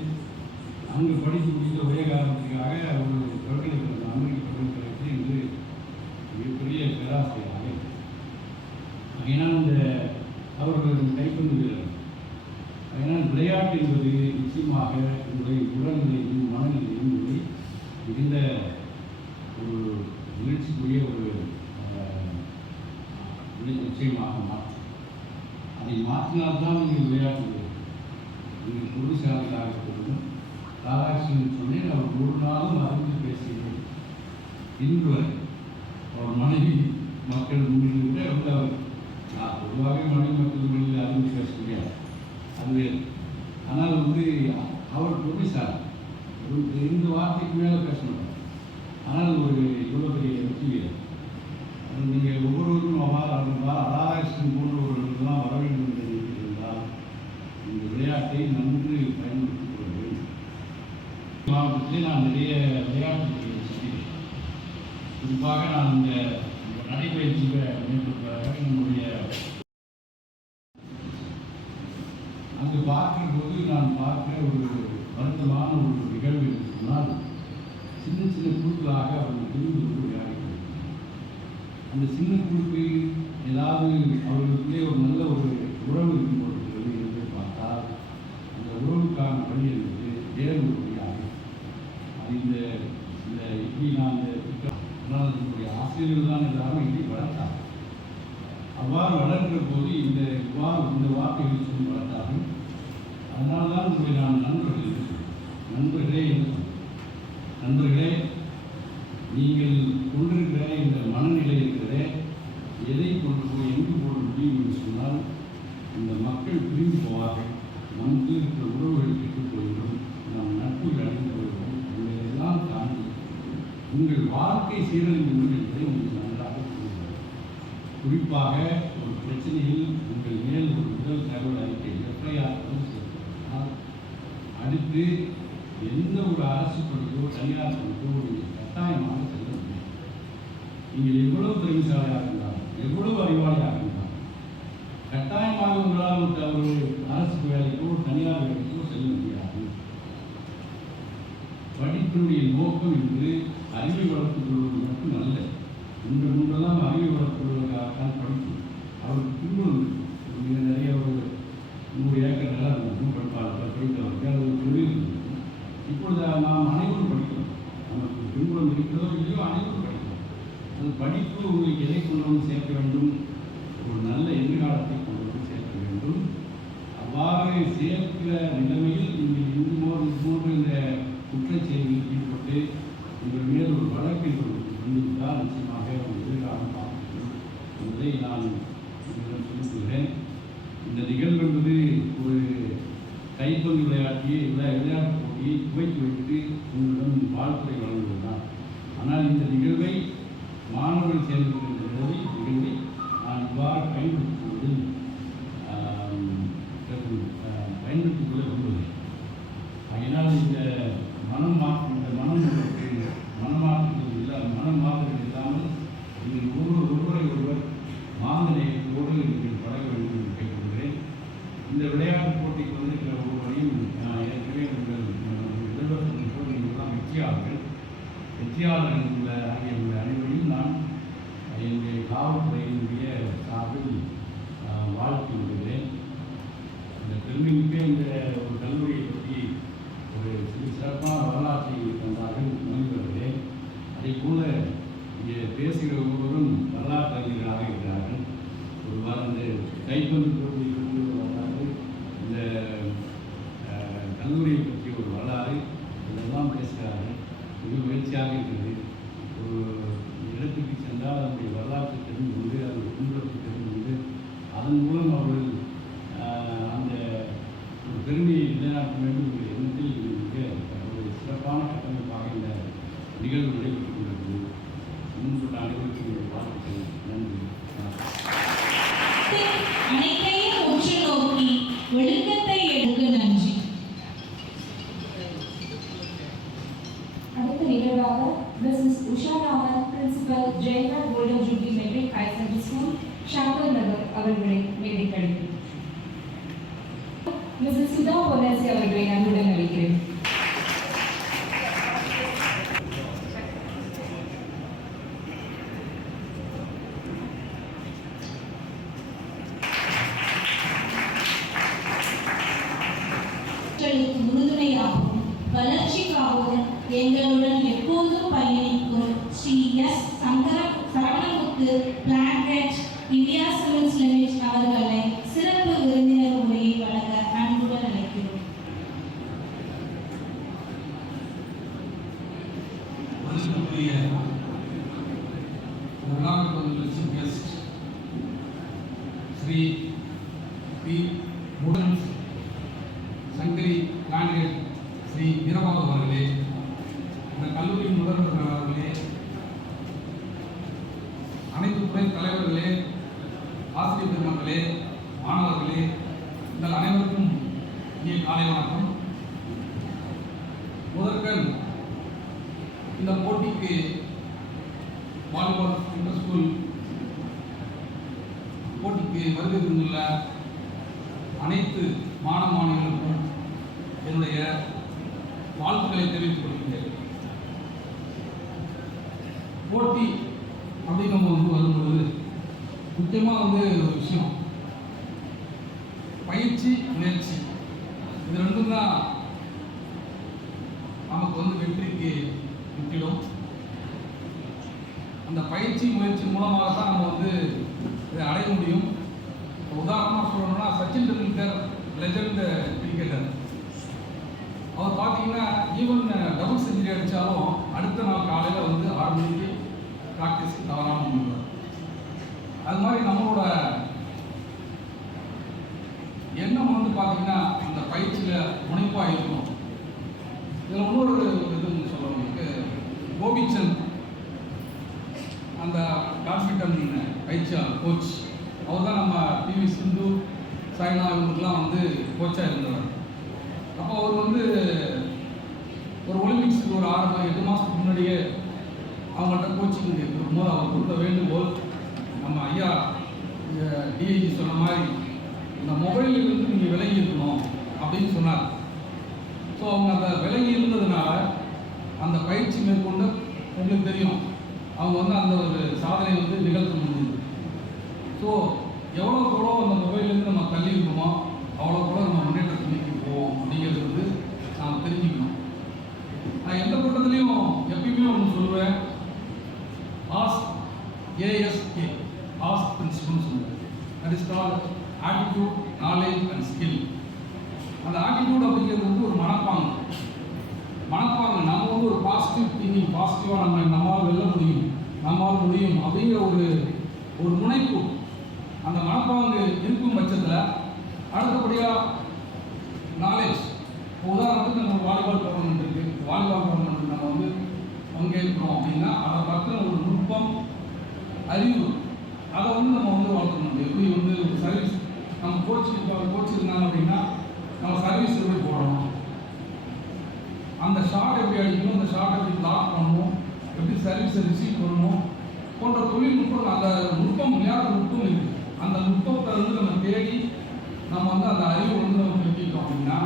அங்கு படித்து முடித்த ஒரே காரணத்துக்காக அவர் பல்கலைக்கழகம் அமெரிக்க பல்கலைக்கழகத்தில் இன்று மிகப்பெரிய பேராசிரியராக. அதனால் இந்த அவர்கள் கைப்பந்து வீரர். அதனால் விளையாட்டு என்பது நிச்சயமாக என்னுடைய உடல்நிலையும் மனநிலையும் மிகுந்த ஒரு நிகழ்ச்சிக்குரிய ஒரு நிச்சயமாக மாற்றும். அதை மாற்றினால்தான் நீங்கள் விளையாட்டு நீங்கள் பொருளாதாரர்களாக இருக்கணும். ராதாகிருஷ்ணன் சொன்னேன், அவர் ஒரு நாளும் அறிந்து பேசுகிறேன். இன்று வரை அவர் மனைவி மக்கள் முன்னிலை விட வந்து அவர் நான் பொதுவாக மனைவி மக்கள் முன்னிலை அறிந்து பேச முடியாது, அது. ஆனால் வந்து அவர் பொருளாதார இந்த வார்த்தைக்கு மேலே பேச மாட்டார். ஆனால் ஒரு இவ்வளோ பெரிய வெற்றி அது நீங்கள் ஒவ்வொருவரும் ராதாகிருஷ்ணன் போன்றவர்களெல்லாம் வர வேண்டும் என்று நினைத்திருந்தால் இந்த விளையாட்டை நன்கு பயன்படுத்திக் கொள்ள வேண்டும். மாவட்டத்திலே நான் நிறைய விளையாட்டு செய்கிறேன். குறிப்பாக நான் இந்த நடைபயிற்சி மேற்கொள்வதாக நம்முடைய அங்கு பார்க்கிற போது நான் பார்க்கிற ஒரு வருத்தமான ஒரு நிகழ்வு என்று சொன்னால், சின்ன சின்ன குழுக்களாக அவர்கள் பிரிந்து கொண்டு விளையாடுகிறார்கள். அந்த சின்ன குழுக்கு ஏதாவது அவர்களுக்குள்ளே ஒரு நல்ல ஒரு உறவு இருக்கும் பொழுது என்று பார்த்தால் அந்த உறவுக்கான வழி என்பது வேறு ஒரு வழியாகும். அது இந்த இப்படி நான் ஆனால் என்னுடைய ஆசிரியர்கள் தான் எல்லாரும் இப்படி வளர்த்தார்கள். அவ்வாறு வளர்க்கிற போது இந்த வார்த்தைகள் சொல்லி வளர்த்தார்கள். அதனால தான் உங்களை நான் நண்பர்களே நண்பர்களே நீங்கள் கொண்டிருக்கிற இந்த மனநிலை இருக்கிற எதை கொண்டு போய் எங்கு போட முடியும் என்று சொன்னால் இந்த மக்கள் பிரிந்து போவார்கள். நமக்கு இருக்கிற உறவுகள் கெட்டுப் போய்விடும், நம் நட்புகள் அடைந்து போய்விடும். இதையெல்லாம் தாண்டி உங்கள் வாழ்க்கை சீரழிந்து விடும் என்பதை உங்களுக்கு நன்றாக புரிகிறது. குறிப்பாக ஒரு பிரச்சனையில் உங்கள் மேல் ஒரு முதல் தகவல் அறிக்கை எஃப்ஐஆர் சேர்த்தால் அடுத்து எந்த ஒரு அரசு பணிக்கோ தனியார் பணிக்கோ நீங்கள் கட்டாயமாக செல்ல முடியும். நீங்கள் எவ்வளவு திறமைசாலியாக இருந்தாலும் எவ்வளவு அறிவாளியாக இருந்தாலும் கட்டாயமாக உங்களால் ஒரு அரசு வேலைக்கோ தனியார் வேலைக்கோ செல்ல முடியாது. படிப்பினுடைய நோக்கம் என்று அறிவை வளர்த்துக் கொள்வது மட்டும் அல்ல. முன்பெல்லாம் அறிவை வளர்த்துக் கொள்வதற்காகத்தான் படிப்பு. அவருக்கு திருமணம் நிறைய ஒரு 100 ஏக்கர் நிலம் இருக்கும். படித்தவர்கள் அது தொழில். இப்பொழுது நாம் அனைவரும் படிக்கிறோம். நமக்கு பின்புலம் இருக்கிறதோ இல்லையோ அனைவரும் படிக்கிறோம். அந்த படிப்பு உங்களுக்கு எதை கொண்டு வந்து சேர்க்க வேண்டும்? ஒரு நல்ல எதிர்காலத்தை கொண்டு வந்து சேர்க்க வேண்டும். அவ்வாறு சேர்க்கிற நிலைமையில் நீங்கள் இதுபோன்று இந்த குற்றச்செயல்களில் ஈடுபட்டு உங்கள் மீது ஒரு வழக்கு வந்துவிட்டால் நிச்சயமாக ஒரு எதிர்காலம் பார்க்கணும் என்பதை நான் உங்களிடம் சொல்லிக்கொள்கிறேன். இந்த நிகழ்வு என்பது ஒரு கைப்பந்து விளையாட்டு போட்டியை துவக்கி வைத்து உங்களிடம் வாழ்த்துறை வழங்குவதுதான். ஆனால் இந்த நிகழ்வை மாணவர்கள் சேர்ந்திருக்கின்ற நிகழ்வை நான் இவ்வாறு பயன்படுத்திக் கொள்ள விரும்புகிறேன். அதனால் இந்த மனமாற்றங்கள் இல்லாமல் நீங்கள் ஒருவரை ஒருவர் மாந்தநேயத்தோடு நீங்கள் பழக வேண்டும் என்று கேட்டுக்கொள்கிறேன். இந்த விளையாட்டு போட்டிக்கு வந்திருக்கிற ஒருவரையும் ஏற்கனவே உங்கள் நீங்கள் தான் வெற்றியாளர்கள் ஆகிய உள்ள அனைவரையும் நான் என்னுடைய காவல்துறையினுடைய சார்பில் வாழ்த்து விடுகிறேன். இந்த பெருமைமிக்க இந்த ஒரு கல்லூரியை பற்றி ஒரு சிறப்பான வரலாற்றை தந்தார்கள் முனைவர்களே. அதே போல இங்கே பேசுகிற ஒவ்வொருவரும் வரலாற்று அறிஞர்களாக இருக்கிறார்கள். ஒரு வாரம் இந்த கைப்பந்து போட்டியை பற்றி ஒரு வரலாறு, இந்த கல்லூரியை பற்றி ஒரு வரலாறு, இதெல்லாம் பேசுகிறார்கள். மிக மகிழ்ச்சியாக இருக்கிறது. ஒரு இடத்துக்கு சென்றால் அதனுடைய வரலாற்றை தெரிந்து கொண்டு அதனுடைய பின்புலத்தை தெரிந்து கொண்டு அதன் மூலம் அவர்கள் அந்த ஒரு பெருமையை நிலைநாட்ட வேண்டும் என்ற எண்ணத்தில் ஒரு சிறப்பான கட்டமைப்பாக இந்த நிகழ்வு நடைபெற்றுக் கொண்டிருக்கிறது. முன்பு அனைவருக்கும் வாழ்த்துக்கள். நன்றி. அனைத்தையும் உற்று நோக்கி ஒழுக்கத்தை எடுக்க நன்றி. அடுத்த நிகழ்வாக Mrs. Usha Raman, principal Jayalalithaa golden jubilee matric higher secondary school, Sankar Nagar அவர்களை மேடைக்கு அழைக்கிறேன். Mrs. சுதா பொன்னரசி அவர்களை அன்புடன் அழைக்கிறேன். உறுதுணையாகவும் வளர்ச்சிக்காகவும் எங்களுடன் எப்போதும் பயணிக்கும் Shri S. Saravanamuthu blanket India cements limited அவர்களை சிறப்பு விருந்தினர் முறையை வழங்க அன்புடன் அழைக்கிறோம். ஸ்ரீ பி. முடன் சங்கரி பிளான்கெட் ஸ்ரீ வீரபாபு அவர்களே, இந்த கல்லூரியின் முதல்வர் அவர்களே, அனைத்து துறை தலைவர்களே, ஆசிரியர் பெருமக்களே, மாணவர்களே, உங்கள் அனைவருக்கும் இனிய காலை வணக்கம். முதற்கண் இந்த போட்டிக்கு வாலிபால் இன்டர் ஸ்கூல் போட்டிக்கு வருகை தந்துள்ள அனைத்து மாணவர்களுக்கும் என்னுடைய வாழ்த்துக்களை தெரிவித்துக் கொள்கிறேன். போட்டி அப்படின்னு நம்ம வரும்பொழுது முக்கியமாக ஒரு விஷயம் பயிற்சி, முயற்சி, இது ரெண்டும் தான் நமக்கு வெற்றிக்கு முக்கியம். அந்த பயிற்சி முயற்சி மூலமாக தான் நம்ம இதை அடைய முடியும். உதாரணமாக சொல்லணும்னா சச்சின் டெண்டுல்கர் லெஜண்ட் கிரிக்கெட்டர், அவர் பார்த்தீங்கன்னா ஈவன் டபுள் செஞ்சுரி அடித்தாலும் அடுத்த நாள் காலையில் 6 மணிக்கு ப்ராக்டிஸ்க்கு தவறாமல் முடிவார். அது மாதிரி நம்மளோட எண்ணம் பார்த்தீங்கன்னா அந்த பயிற்சியில் முனைப்பாக இருக்கணும். இதில் இன்னொரு இது சொல்லணும், கோபிச்சந்த் அந்த பேட்மிண்டன் பயிற்சியாளர் கோச், அவர் தான் நம்ம PV சிந்து, சாய்னா இவங்களுக்குலாம் கோச்சாக இருந்தவர். அப்போ அவர் ஒரு ஒலிம்பிக்ஸுக்கு ஒரு 6-8 மாதத்துக்கு முன்னாடியே அவங்கள்ட்ட கோச்சிங் இருக்கும்போது அவர் கொடுத்த வேண்டுகோள், நம்ம ஐயா டிஐஜி சொன்ன மாதிரி இந்த மொபைலிலிருந்து நீங்கள் விலகி இருக்கணும் அப்படின்னு சொன்னார். ஸோ அவங்க அந்த விலகி இருந்ததுனால அந்த பயிற்சி மேற்கொண்டு உங்களுக்கு தெரியும் அவங்க அந்த ஒரு சாதனை நிகழ்த்த முடியுது. ஸோ எவ்வளோ கூட அந்த மொபைல்லேருந்து நம்ம தள்ளி இருக்கோமோ அவ்வளோ கூட நம்ம முன்னேற்றத்தை நோக்கி போவோம். போவோம் அப்படிங்கிறது வந்து நாம் தெரிஞ்சுக்கணும். நான் எந்த கூட்டத்துலையும் எப்பயுமே ஒன்று சொல்லுவேன், ஆஸ்க் ஏஎஸ்கே, ஆஸ்க் பிரின்சிபல்னு சொல்லுவேன். That is called attitude, knowledge and skill. அந்த ஆட்டிடியூட் அப்படிங்கிறது வந்து ஒரு மனப்பாங்கு. நம்ம வந்து ஒரு பாசிட்டிவ் திங்கிங், பாசிட்டிவாக நம்மால் வெல்ல முடியும், நம்மால் முடியும் அப்படிங்கிற ஒரு முனைப்பு, அந்த மனப்பாங்கு இருக்கும் பட்சத்தில் அடுத்தபடியாக நாலேஜ். உதாரணத்துக்கு நம்ம வாலிபால் டோர்னமெண்ட் இருக்குது, வாலிபால் டோர்னமெண்ட் நம்ம வந்து பங்கேற்கிறோம் அப்படின்னா அதை பற்றின ஒரு நுட்பம், அறிவு, அதை வந்து நம்ம வந்து வளர்க்கணும். எப்படி வந்து ஒரு சர்வீஸ் நம்ம கோச் இருந்தாங்க அப்படின்னா நம்ம சர்வீஸ் எப்படி போடணும், அந்த ஷாட் எப்படி அடிக்கணும், அந்த ஷாட் எப்படி பிளாக் பண்ணணும், எப்படி சர்வீஸை ரிசீவ் பண்ணணும் போன்ற தொழில்நுட்பம், அந்த நுட்பம் விளையாட நுட்பம் இருக்குது. அந்த நுட்பத்தை வந்து நம்ம தேடி நம்ம வந்து அந்த அறிவை வந்து நம்ம பெருக்கிட்டோம் அப்படின்னா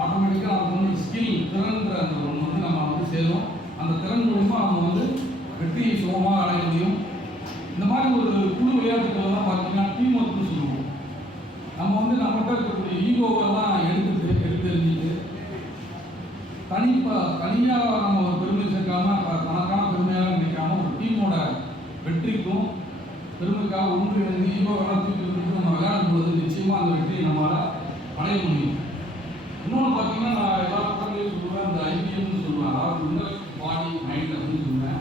ஆட்டோமேட்டிக்காக நமக்கு வந்து ஸ்கில், திறன்ற அந்த ஒன்று வந்து நம்ம வந்து சேரும். அந்த திறன் மூலமாக நம்ம வந்து வெற்றியை சுகமாக அடைய முடியும். இந்த மாதிரி ஒரு குழு விளையாட்டுக்கள்லாம் பார்த்தீங்கன்னா டீம் ஒர்க்னு சொல்லுவோம். நம்ம வந்து நம்மகிட்ட இருக்கக்கூடிய ஈகோவெல்லாம் எடுத்து எறிஞ்சிட்டு தனியாக நம்ம ஒரு பெருமை சேர்க்காம தனக்கான பெருமையாக நினைக்காம ஒரு டீமோட வெற்றிக்கும் பெருமைக்காக ஒன்று இணைந்து ஈகோவெல்லாம் தூக்கி நம்ம விளையாடும் பொழுது நிச்சயமாக அந்த வெற்றியை நம்மளால் அடைய முடியும். இன்னொன்று பார்த்தீங்கன்னா நான் எல்லா பக்கங்களையும் சொல்லுவேன், இந்த ஐபிஎம்னு சொல்லுவேன், அதாவது இன்டலெக்ட் பாடி மைண்ட் அப்படின்னு சொல்லுவேன்.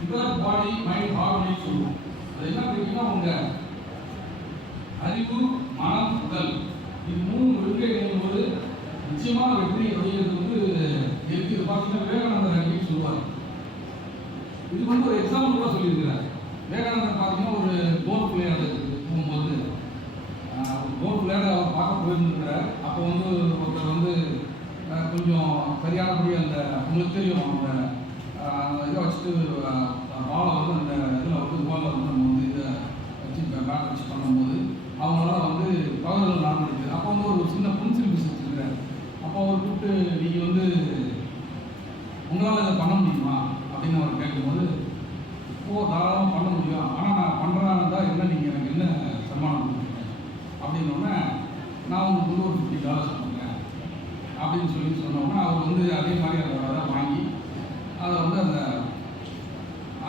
இன்டலெக்ட் பாடி மைண்ட் ஹார்மோனி சொல்லுவோம். அது என்ன பார்த்தீங்கன்னா உங்கள் அறிவு, மனம், உடல், இது 3 ஒழுங்கை இணையும்போது நிச்சயமாக வெற்றி அப்படிங்கிறது வந்து இருக்கு. இது பார்த்தீங்கன்னா விவேகானந்தர் அப்படின்னு சொல்லுவார். இது வந்து ஒரு எக்ஸாம்பிள் கூட சொல்லியிருக்கிறார். விவேகானந்தர் பார்த்தீங்கன்னா ஒரு கோல்ஃப் விளையாடுறதுக்கு போகும்போது கோல்ஃப் விளையாட அவர் பார்க்க போயிருந்துருக்கிறார். அப்போ வந்து ஒருத்தர் வந்து கொஞ்சம் சரியானபடி அந்த உங்களுக்கு தெரியும் அந்த இதை வச்சுட்டு பாலை வந்து அந்த இதில் வந்து பாலை வந்து நம்ம வந்து இதை வச்சு பேட் வச்சு பண்ணும்போது அவங்களால வந்து தவறுகள் நடந்துருக்கு. அப்போ வந்து ஒரு சின்ன பென்சில் பீஸ் வச்சுருக்கிறார். அப்போ அவர் கூப்பிட்டு நீங்கள் வந்து உங்களால் இதை பண்ண முடியுமா அப்படின்னு அவர் கேட்கும்போது, தாராளமாக பண்ண முடியும், ஆனால் நான் பண்ணுறான்னு தான் என்ன நீங்கள் எனக்கு என்ன சன்மானம் கொடுக்குறீங்க அப்படின்னோடனே நான் உங்களுக்கு ஒரு $50 கொடுக்குறேன் அப்படின்னு சொன்னோன்னா அவர் வந்து அதே மாதிரி அதை வாங்கி அதை வந்து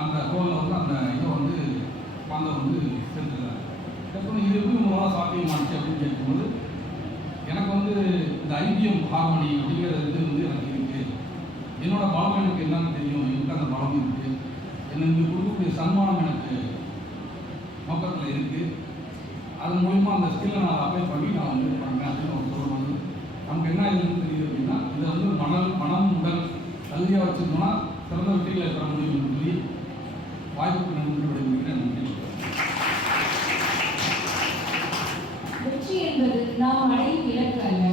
அந்த ஹோலில் வந்து அந்த இதை வந்து பந்தை வந்து செலுத்துறாரு. அப்புறம் இது எப்படி உங்களால் சாத்தியமாச்சு அப்படின்னு கேட்கும்போது எனக்கு வந்து இந்த ஐபிஎம் ஹார்மோனி அப்படிங்கிற இது வந்து எனக்கு இருக்குது, என்னோடய பலம் எனக்கு என்னன்னு தெரியும், என்கிட்ட அந்த பலம் இருக்குது, எனக்கு கொடுக்கக்கூடிய சன்மானம் எனக்கு நோக்கத்தில் இருக்குது, அதன் மூலிமா அந்த ஸ்கில்லை நான் அப்ளை பண்ணி நான் வந்து பண்ணுறேன் அப்படின்னு அவங்க சொல்லும்போது நமக்கு என்ன இதுன்னு தெரியுது அப்படின்னா இதை வந்து மனம், உடல் கல்வியாக வச்சுருந்தோம்னா சிறந்த வெற்றிகளை பெற முடியும்னு சொல்லி வாய்ப்புக்கு நன்றி விடைபெறுகிறேன். நன்றி. வெற்றி என்பது நாம் அடையும் இலக்கு அல்ல.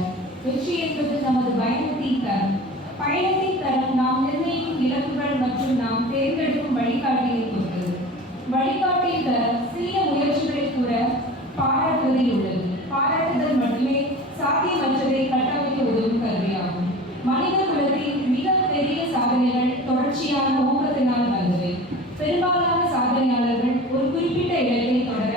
வெற்றி என்பது நமது பயணத்தின் தரம். பயணத்தின் தரம் நாம் நிர்ணயிக்கும் இலக்குகள் மற்றும் நாம் தேர்ந்தெடுக்கும் வழிகாட்டியை பொறுத்தது. வழிகாட்டின் தரம் சிறிய முயற்சிகளை கூட பாராட்டுவதில் உள்ளது. பாராட்டுதல் மட்டுமே சாத்தியமற்றதை கட்டமைக்க உதவும் கருவியாகும். மனித குலத்தின் மிகப்பெரிய சாதனைகள் தொடர்ச்சியான ஊக்கத்தினால் வந்தவை. பெரும்பாலான சாதனையாளர்கள் ஒரு குறிப்பிட்ட இலக்கை தொடர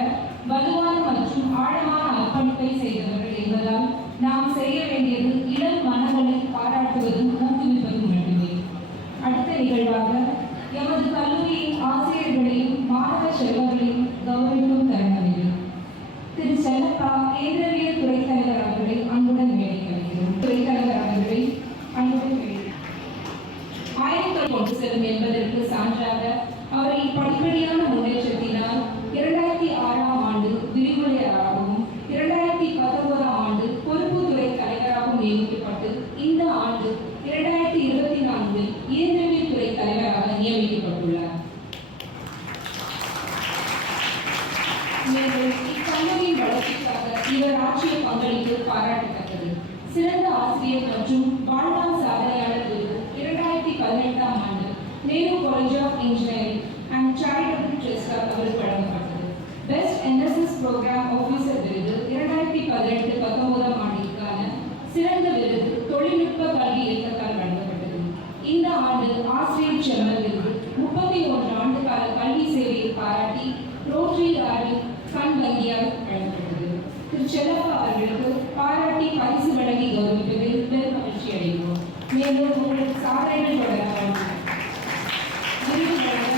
வலுவான மற்றும் ஆழமான அர்ப்பணிப்பை செய்தவர்கள் என்பதால் நாம் செய்ய வேண்டியது இளம் மனங்களை பாராட்டுவதும் ஊக்குவிப்பதும் மட்டுமே. அடுத்த நிகழ்வாக எமது கல்லூரியின் ஆசிரியர்களையும் மாணவ செல்வர்களையும் கௌரவிக்கும் தருணம். திரு செல்லப்பா கேந்திரவியல் துறைத் தலைவர் அவர்களை அன்புடன் வேண்டிக்கிறோம். துறைத் தலைவர் அவர்களை அன்புடன் ஆயத்தொழில் கொண்டு செல்லும் என்பதற்கு சான்றாக அவரின் படிப்படியான முன்னேற்றத்தினால் 2006ஆம் ஆண்டு விரிவுரையாளராகவும் 2019ஆம் ஆண்டு பொறுப்பு துறை தலைவராகவும் நியமிக்கப்பட்டு இந்த ஆண்டு 2024இல் இயந்திரவியல் துறை தலைவராக நியமிக்கப்பட்டுள்ளார். இக்கல்லூரியின் வளர்ச்சிக்காக இவர் ஆற்றிய பங்களிப்பு பாராட்டத்தக்கது. சிறந்த ஆசிரியர் மற்றும் வாழ்நாள் சாதனையாளர் விருது 2018ஆம் ஆண்டு Nehru college of engineering and charitable ட்ரஸ்டால் அவருக்கு வழங்கப்பட்டது. பெஸ்ட் என்எஸ்எஸ் ப்ரோக்ராம் ஆஃபீஸர் விருது 2018-19ஆம் ஆண்டிற்கான சிறந்த விருது தொழில்நுட்ப கல்வி இயக்கத்தால் வழங்கப்பட்டது. இந்த ஆண்டு ஆசிரியர் செம்மல் விருது 31 ஆண்டு கால கல்வி சேவையை பாராட்டி ரோட்டரி ஆர்மி கண் வங்கியால் வழங்கப்பட்டது. திரு செல்லப்பா அவர்களுக்கு பாராட்டி பரிசு வழங்கி கௌரவிப்பதில் பெரும் மகிழ்ச்சி அடைகிறோம். மேலும் உங்களுக்கு சாதனைகள் தொடர விருது வழங்க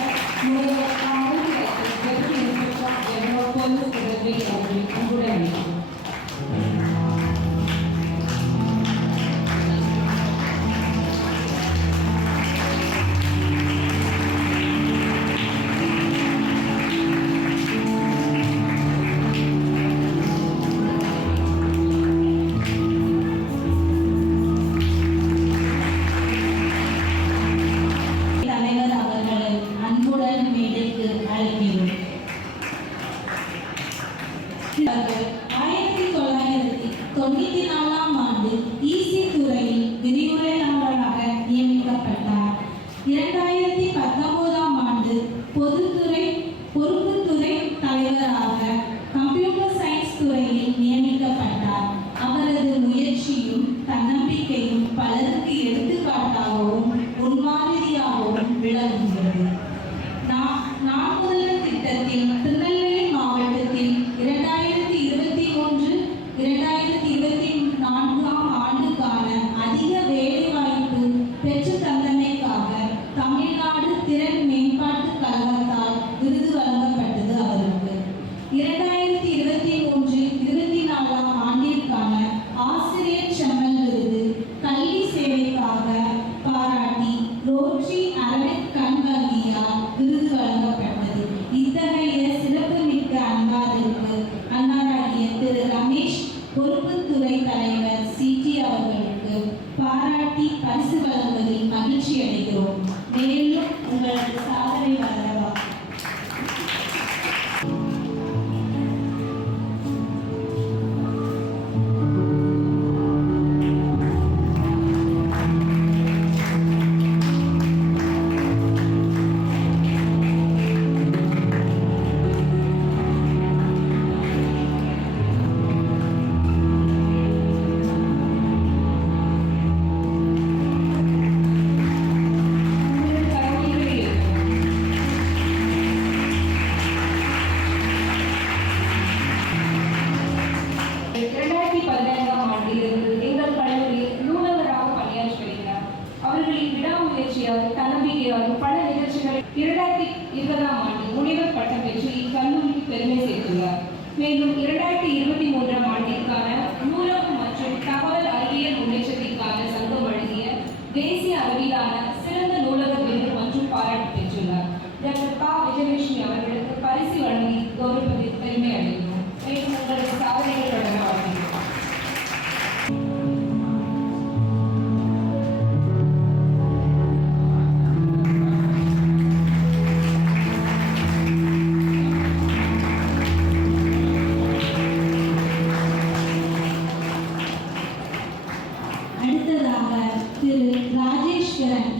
முதல்வர் போலீஸ் உதவி அவர்களை அன்புடன் அழைக்கிறோம். பாராட்டி பரிசு வழங்குவதில் மகிழ்ச்சி அடைகிறோம். மேலும் உங்களது சாதனை வளரவா. தன்னம்பிக்கையாலும் பல நிகழ்ச்சிகளை 2020 ஆண்டு முனைவர் பட்டம் பெற்று இக்கல்லூரிக்கு பெருமை சேர்த்துள்ளார். மேலும் 2023 ஆண்டிற்கான நூலகம் மற்றும் தகவல் அறிவியல் முன்னேற்றத்திற்கான சங்கம் வழங்கிய தேசிய அளவிலான சிறந்த நூலக விருது மற்றும் பாராட்டு பெற்றுள்ளார். டாக்டர் பா. விஜயலட்சுமி அவர்களுக்கு பரிசு வழங்கி கௌரவிப்பதில் பெருமை அடைகிறோம். மேலும் உங்களது சாதனைகள் தொடர வாழ்கிறோம்.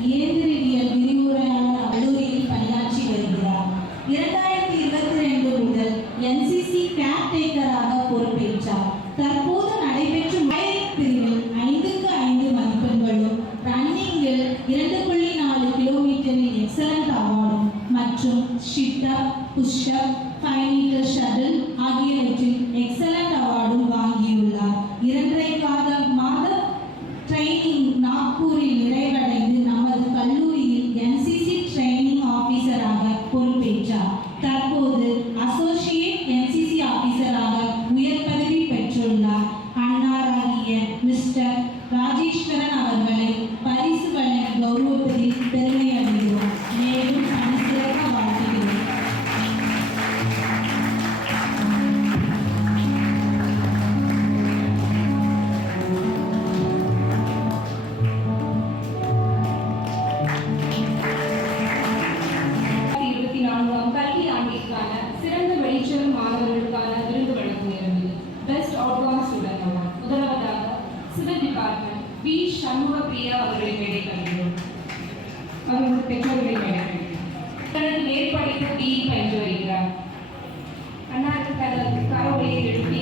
இயந்திரவியல் விரிவுரையாளர் கல்லூரியில் பணியாற்றி வருகிறார். 2022 முதல் NCC கேர்டேக்கராக பொறுப்பேற்றார். தற்போது நடைபெற்றும் பிரிவில் 5க்கு 5 மதிப்பெண்களும், ரன்னிங்கில் 2.4 கிலோமீட்டரில் எக்ஸலண்ட் அவார்டும் மற்றும் ஷிட்டப், புஷ்அப், 5 மீட்டர் ஷட்டில் ஆகியவற்றில் எக்ஸலண்ட் அவார்டும் வாங்கியுள்ளார். 2.5 மாத ட்ரைனிங் நாக்பூரில் நிறைவடைந்து நமது கல்லூரியில் NCC ட்ரைனிங் ஆபீசராக பொறுப்பேற்றார். தற்போது அசோசியேட் NCC ஆபீசராக உயர் பதவி பெற்றுள்ளார். அன்னாராகிய மிஸ்டர் ராஜேஸ்வரன் அவர்களை பரிசு வழங்கி கௌரவிப்பதில் பெருமை அடைகிறோம். மேலும் பணிசிறக்க வாழ்த்துகிறோம். கல்வி ஆண்டிற்கான சிறந்த வெளிச்சம் மாணவர்களுக்கான விருது வழங்கும் நிகழ்வில் பெஸ்ட் அவுட்கம் ஸ்டூடெண்ட் அவார்ட் முதலாவதாக சிவில் டிபார்ட்மெண்ட் பி. சண்முக பிரியா அவர்களை மேடை கல்கிறோம். அவர்கள் பெற்றோர்களை மேடை கல்கிறோம். தனது மேற்படிப்பு B பயின்று வருகிறார். அண்ணாக்கு தனது கரவொலியை எழுப்பி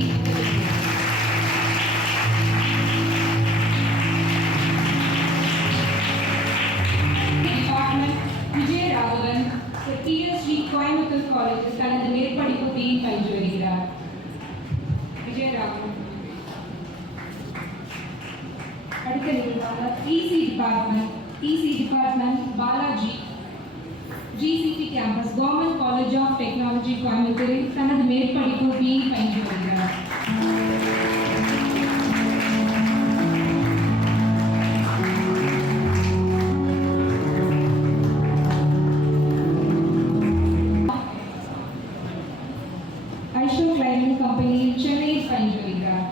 டிபார்ட்மெண்ட் விஜயராகவன் கோயம்புத்தூர் காலேஜில் தனது மேற்படிப்பு B பயின்று வருகிறார். Vijayaraghavan Department, EC Department, Balaji, GCT Campus, Government College of Technology, Coimbatore, தனது மேற்படிப்பு BE பயின்று வருகிறார். ஐஷோ கிளைனிங் கம்பெனியில் சென்னையில் பயின்று வருகிறார்.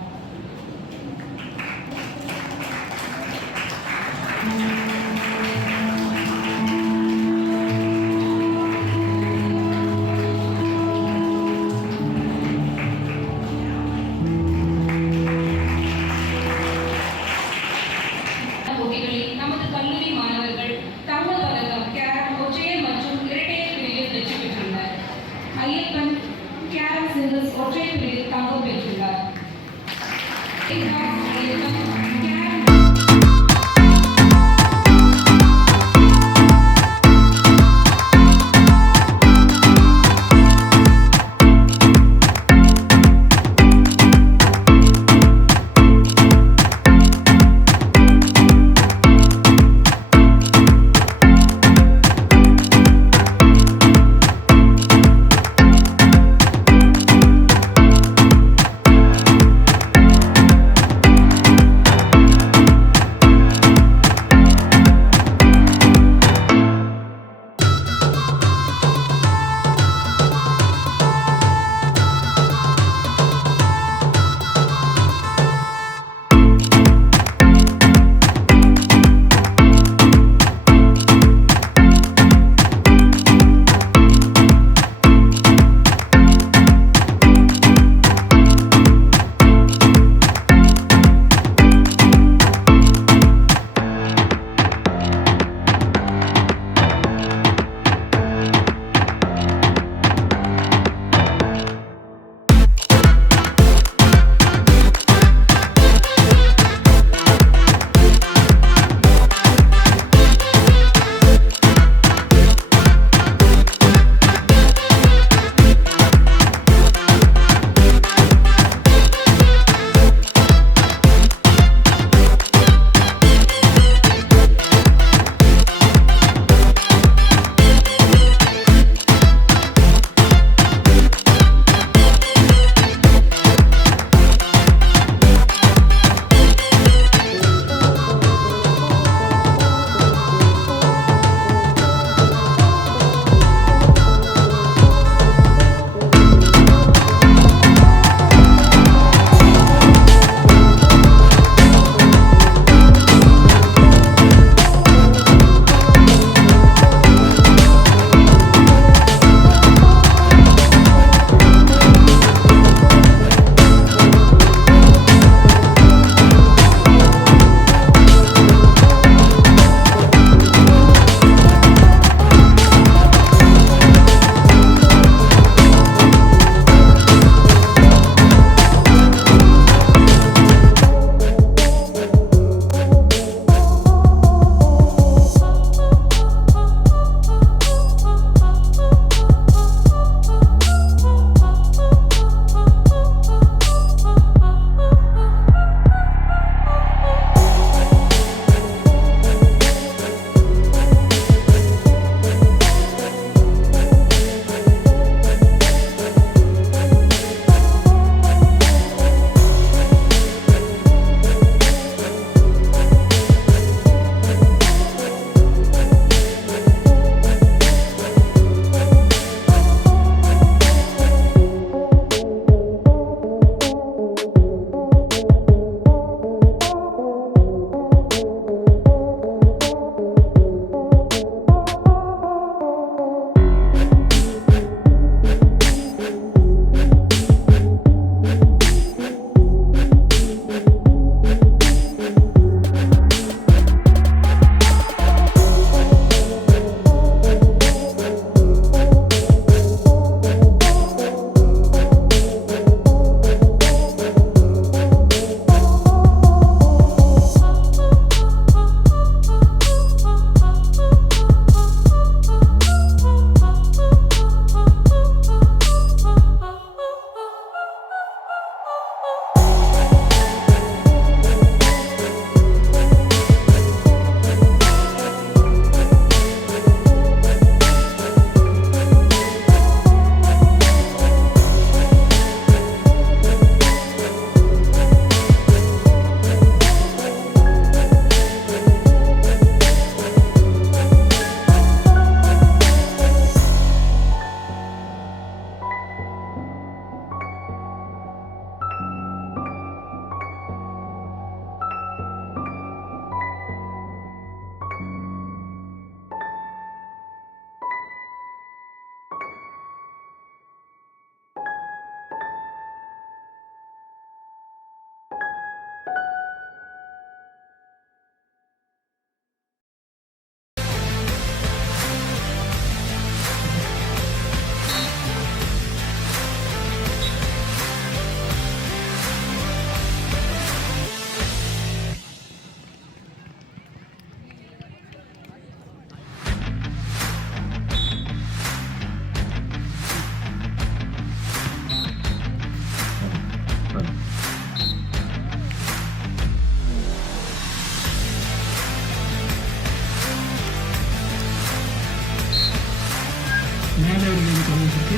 மாணவர்களின் கவனத்திற்கு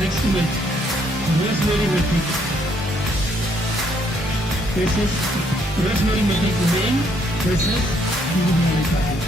next match Rosemary matric versus Rosemary matric main versus இந்தியாவை பார்த்து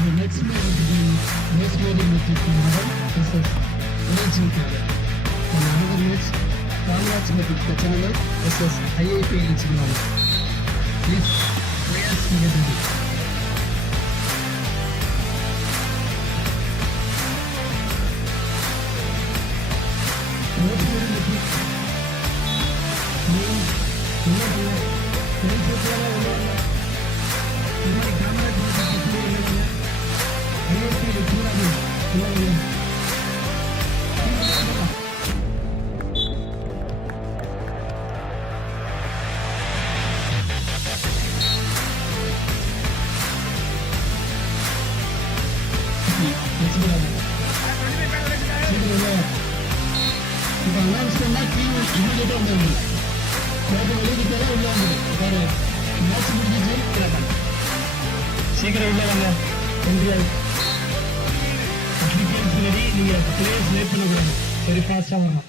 The next match will be Rosemary Metric Model versus Energy Model. And another match, Congrats Metric Channel versus IIP Energy Model. Please, players get ready. Rosemary Metric means சீக்கிரம் உள்ள வாங்க முடியாது நீங்க players late பண்ணக்கூடாது சரி ஃபாஸ்டா வரணும்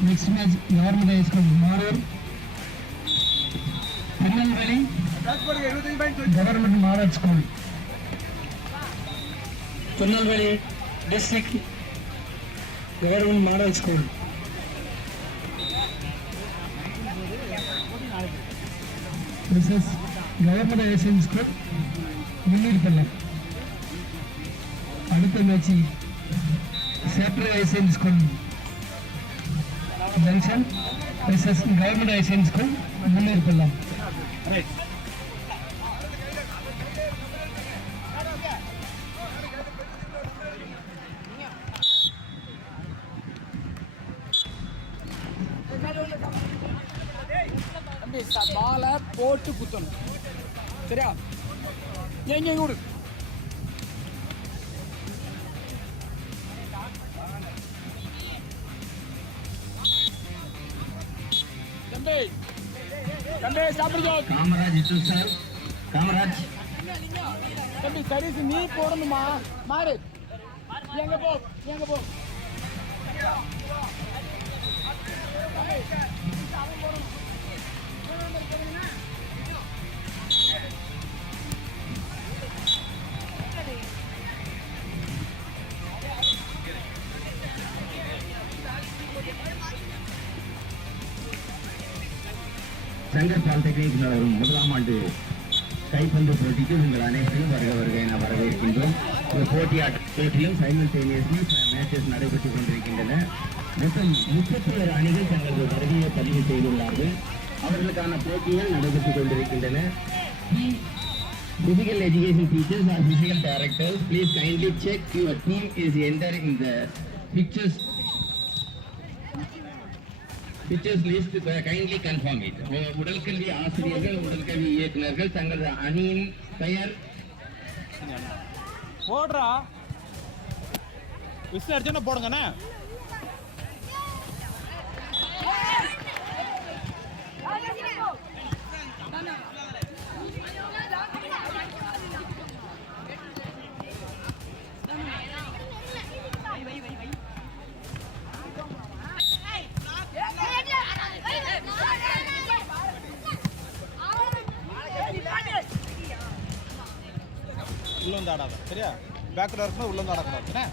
Next match, Government High School, Marur. Government Model School. Tirunelveli District Government Model School. This is Government High School, Munirpallam. அடுத்த match Separate High School Junction versus Government High School, Munirpallam. Right. பாலை போட்டு குத்தணும். சரியா? எங்க விடு. தம்பி தம்பி சாப்பிடுங்க. காமராஜ் இது சார். காமராஜ் தம்பி சரிசு நீ போடணுமா? மாறு. எங்க போ எங்க போ. சங்கர் பாலிடெக்னிக் வரும் முதலாம் ஆண்டு கைப்பந்து போட்டிக்கு உங்கள் அனைவரையும் வருக வருக என வரவேற்கின்றோம். இந்த போட்டியிலும் சைமல்டேனியஸ்லி மேட்சஸ் நடைபெற்றுக் கொண்டிருக்கின்றன. மொத்தம் 37 அணிகள் தங்களது வருகையை பதிவு செய்துள்ளார்கள். அவர்களுக்கான போட்டிகள் நடைபெற்றுக் கொண்டிருக்கின்றன. Physical education teachers or physical directors, please kindly check your team is entered in the pictures list. Kindly confirm it. உடற்கல்வி ஆசிரியர்கள், உடற்கல்வி இயக்குநர்கள் தங்களது அணியின் பெயர் போடுறா விசில் அடிச்சோன்னா போடுங்கண்ணே. உள்ள வந்து ஆடாத சரியா? பேக்கில் இருக்கும்போது உள்ள வந்து ஆடக்கூடாது.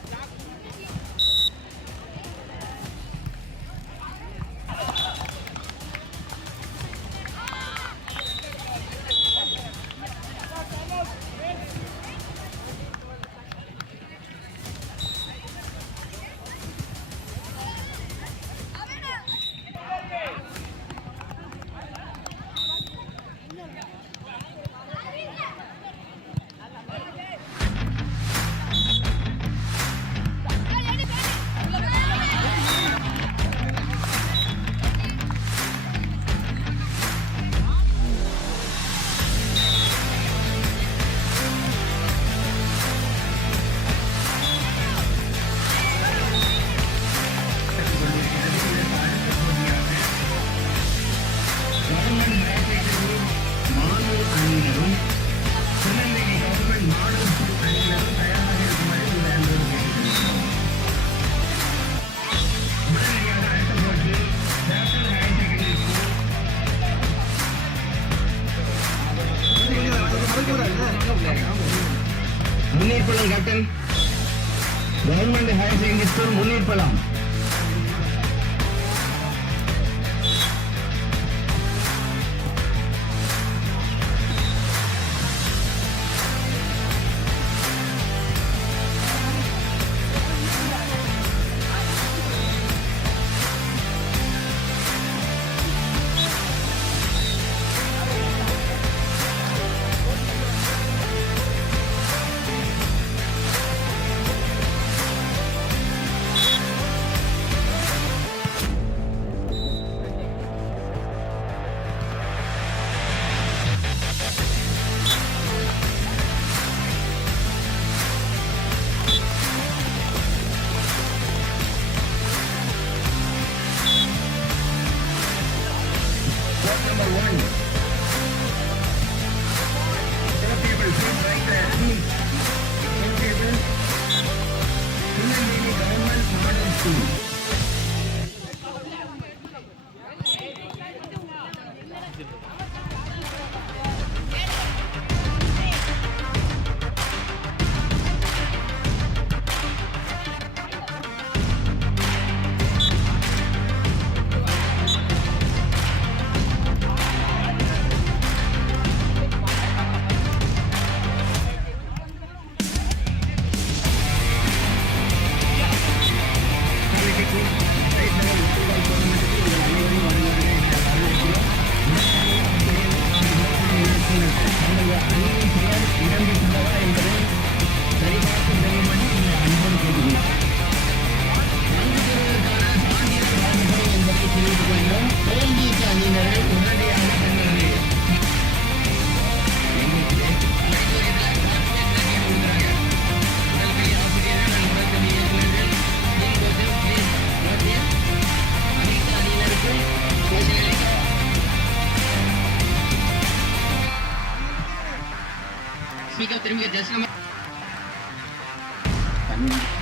Munneerpallam captain government higher secondary school Munneerpallam.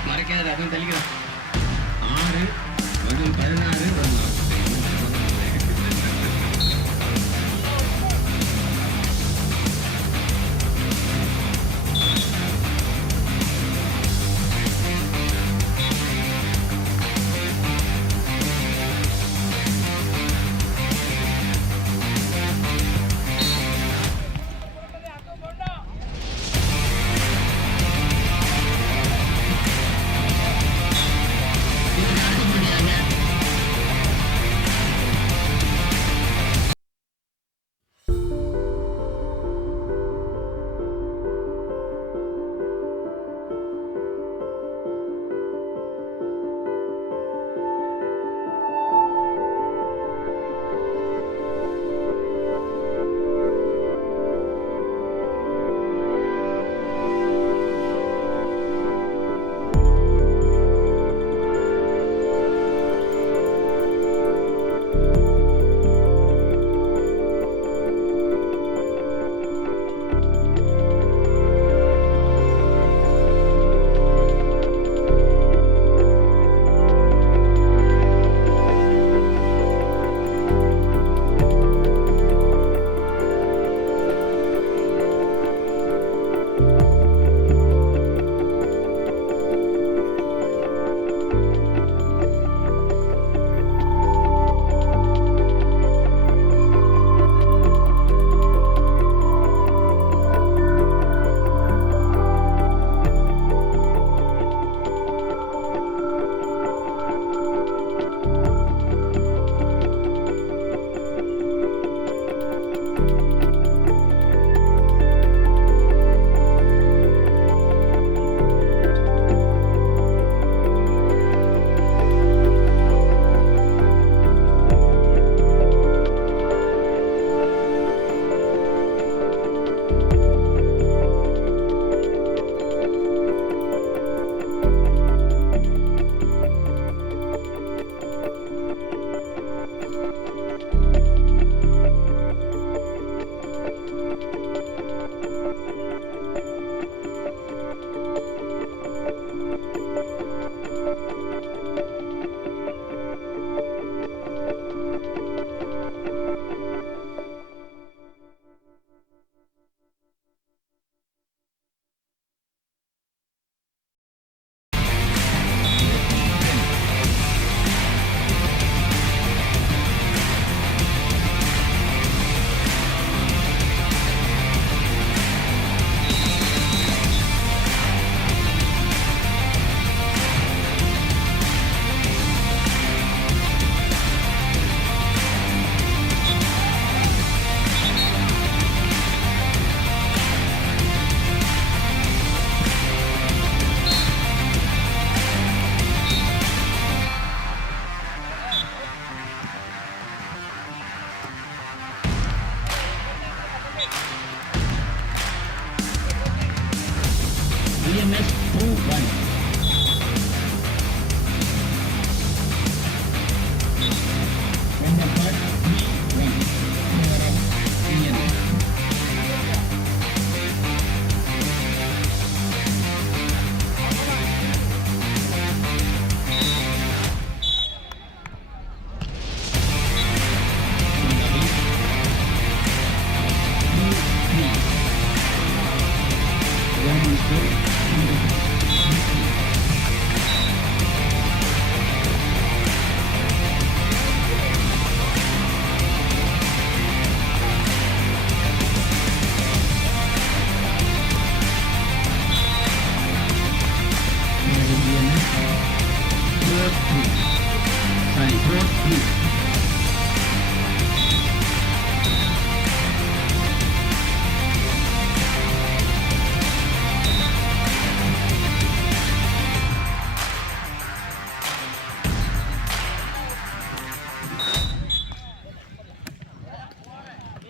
மறைக்காத அதுவும் தெளிக்கிறோம் 6 மற்றும் 16 வரலாம்.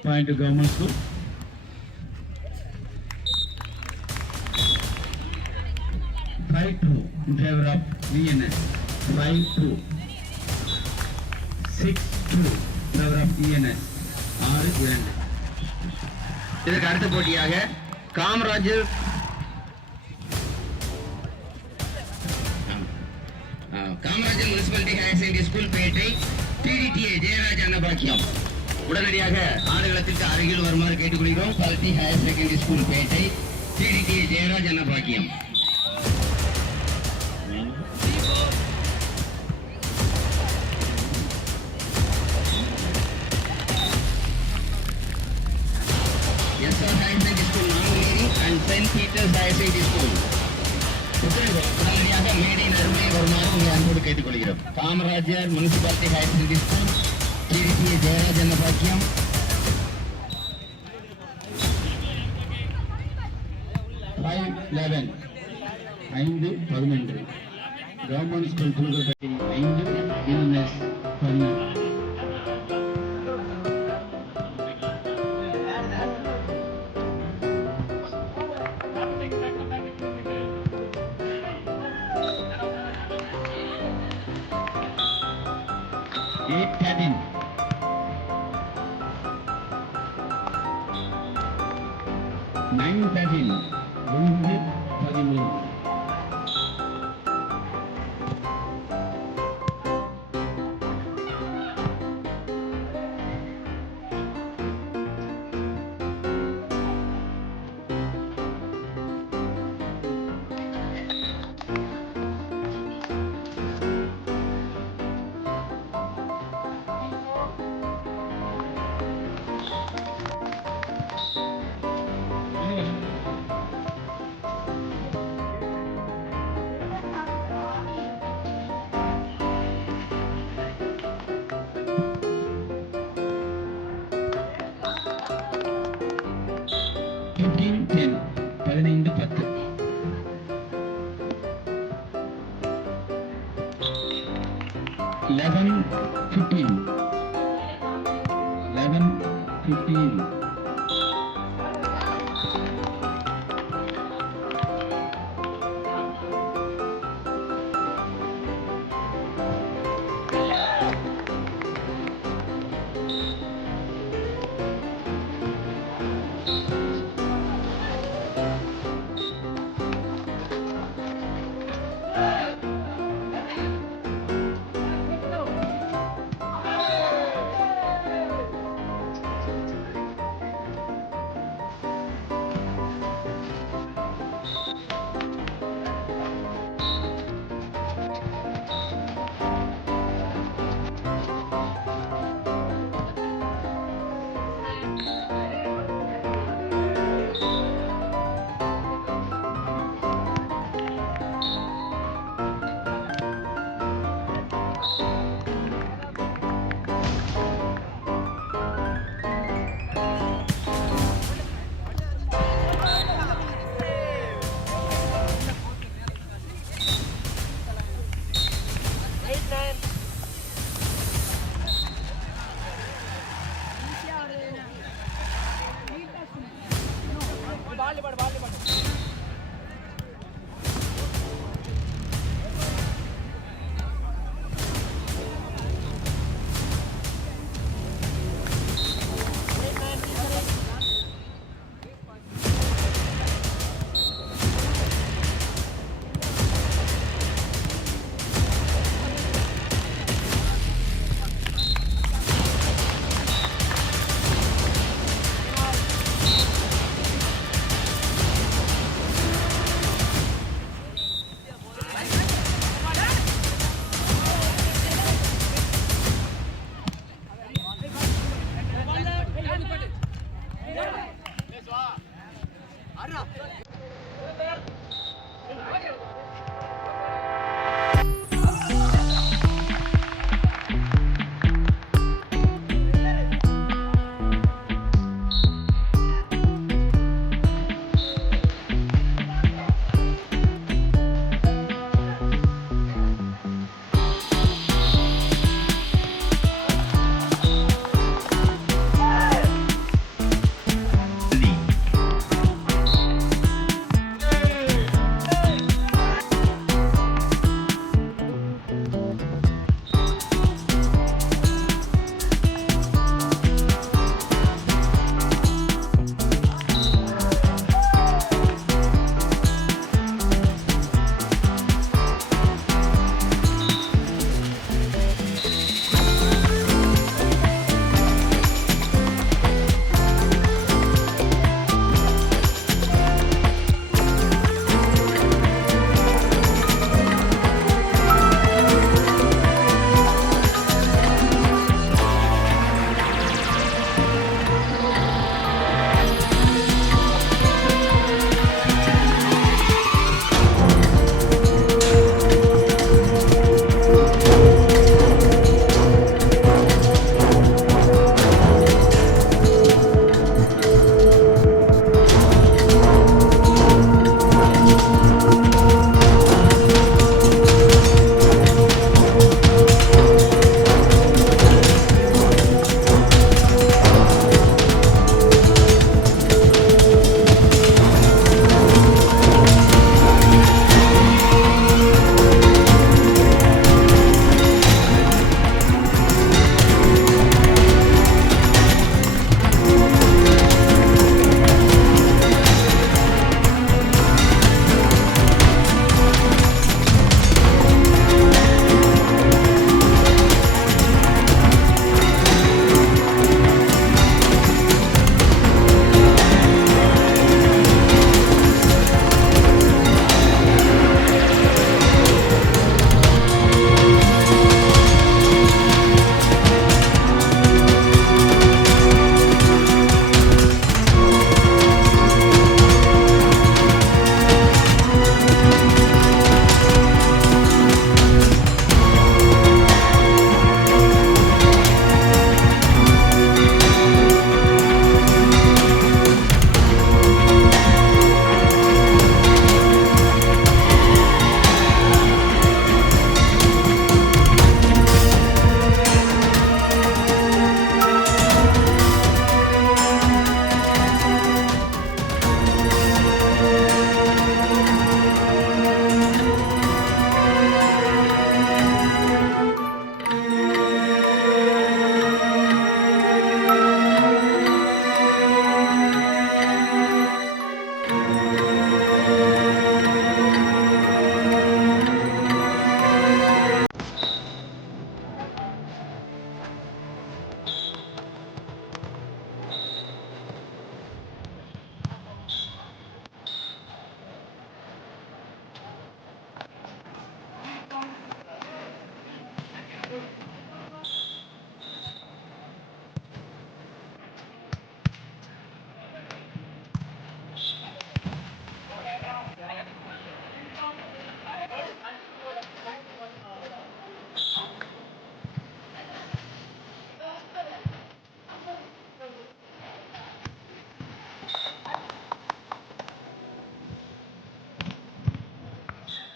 Point to government school. Five two in favor of VNS. 5-2. 6-2 in favor of VNS. 6-2. இதற்கு அடுத்த போட்டியாக Kamarajar Kamarajar municipality higher secondary school Pettai PDTA Jayaraj Annabakkiyam உடனடியாக ஆடுகளத்திற்கு அருகில் வருமாறு கேட்டுக்கொள்கிறோம். பல்டி higher secondary school Pettai PDTA Jayaraj Annabakkiyam. SR Higher Secondary School Nanguliri and St. Peter's Higher Secondary School உடனடியாக மேடையின் அருமையை வருமாறு உங்களை அன்போடு கேட்டுக்கொள்கிறோம். Kamarajar municipality higher secondary school PDTA Jayaraj Annabakkiyam. ஐந்து 11 government school Pudukkottai 5 NNS 12.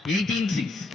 18-6.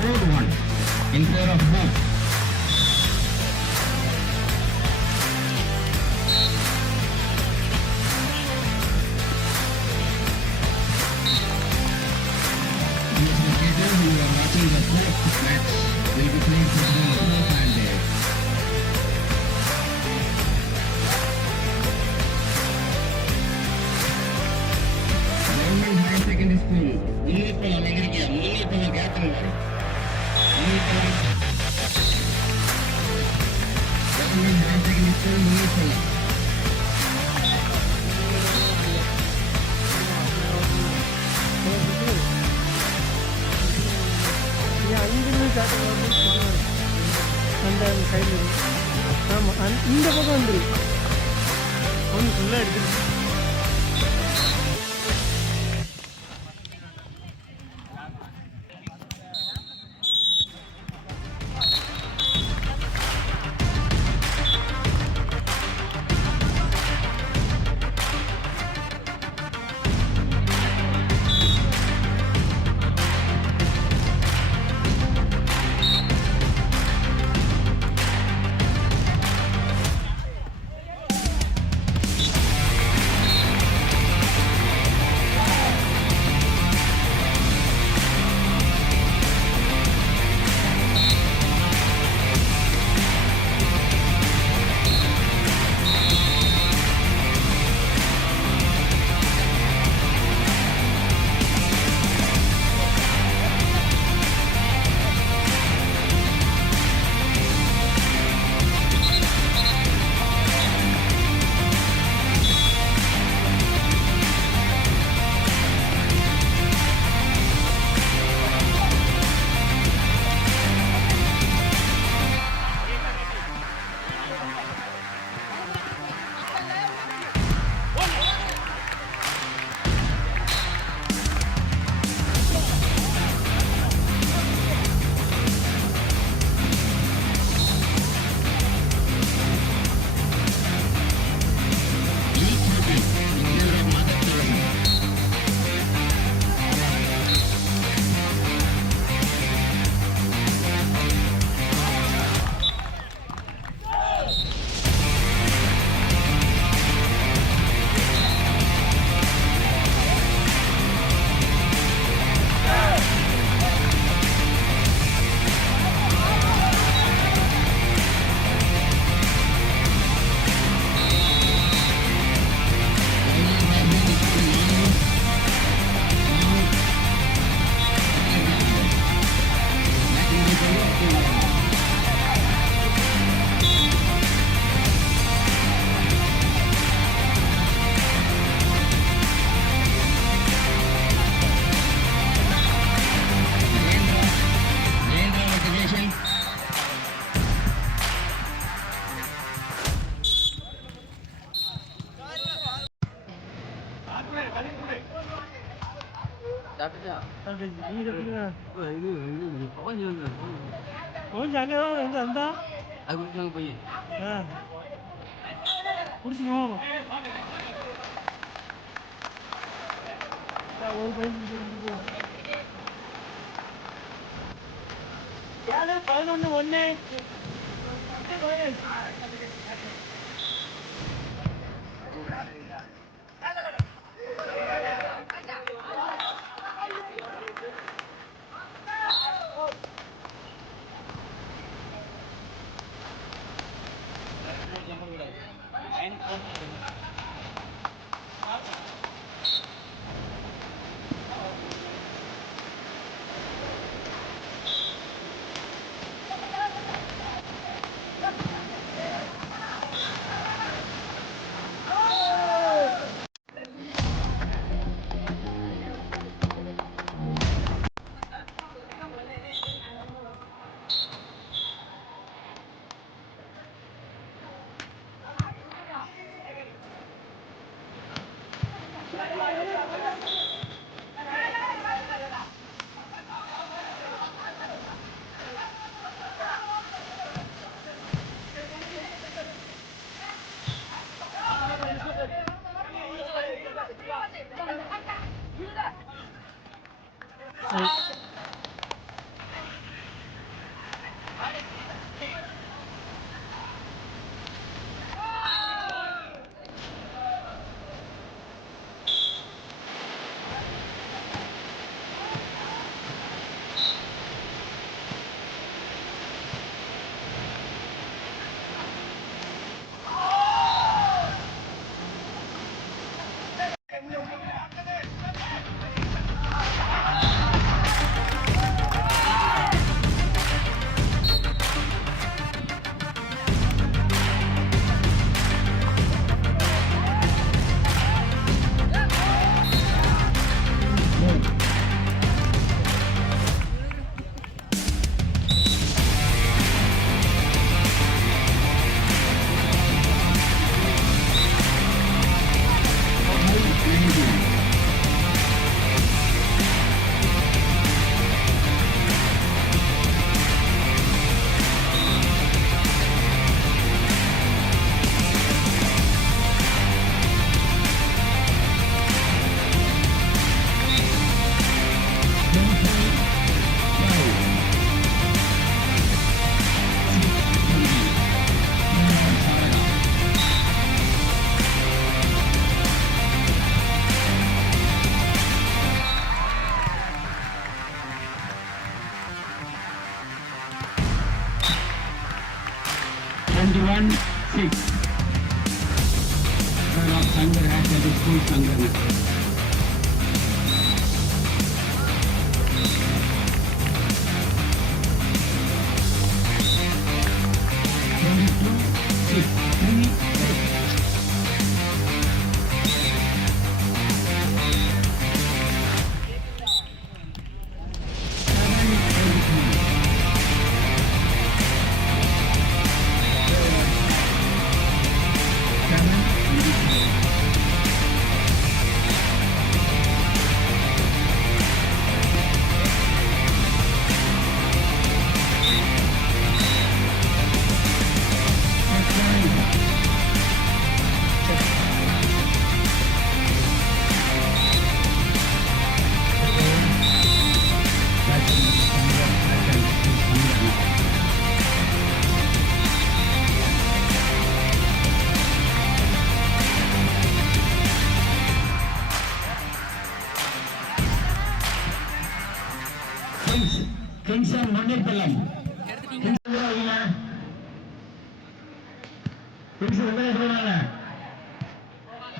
PART-1 in favor of both. Dear spectators, you are watching the fourth match will be played between Hope and Government Higher Secondary School. Munipala Negrikia, Munipala Gathering. Government Higher Secondary School, Munipala. அந்த சைடில் ஆமாம் இந்த பக்கம் வந்துரு அவனு ஃபுல்லாக எடுத்துருக்கு. 21-6. Of Sangar has at the school Sangar. 22-6. கிங்சன் மண்ணிப்பள்ளம்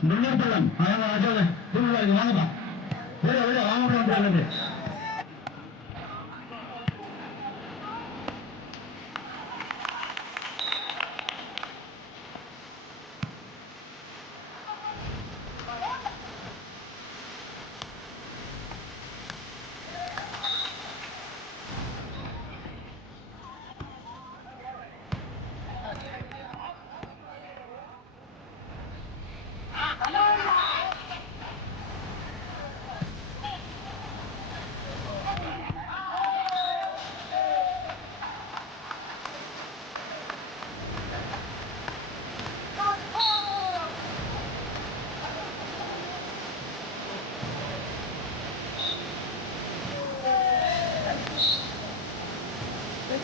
மண்ணிப்பள்ளம் வாங்கப்பா வாங்க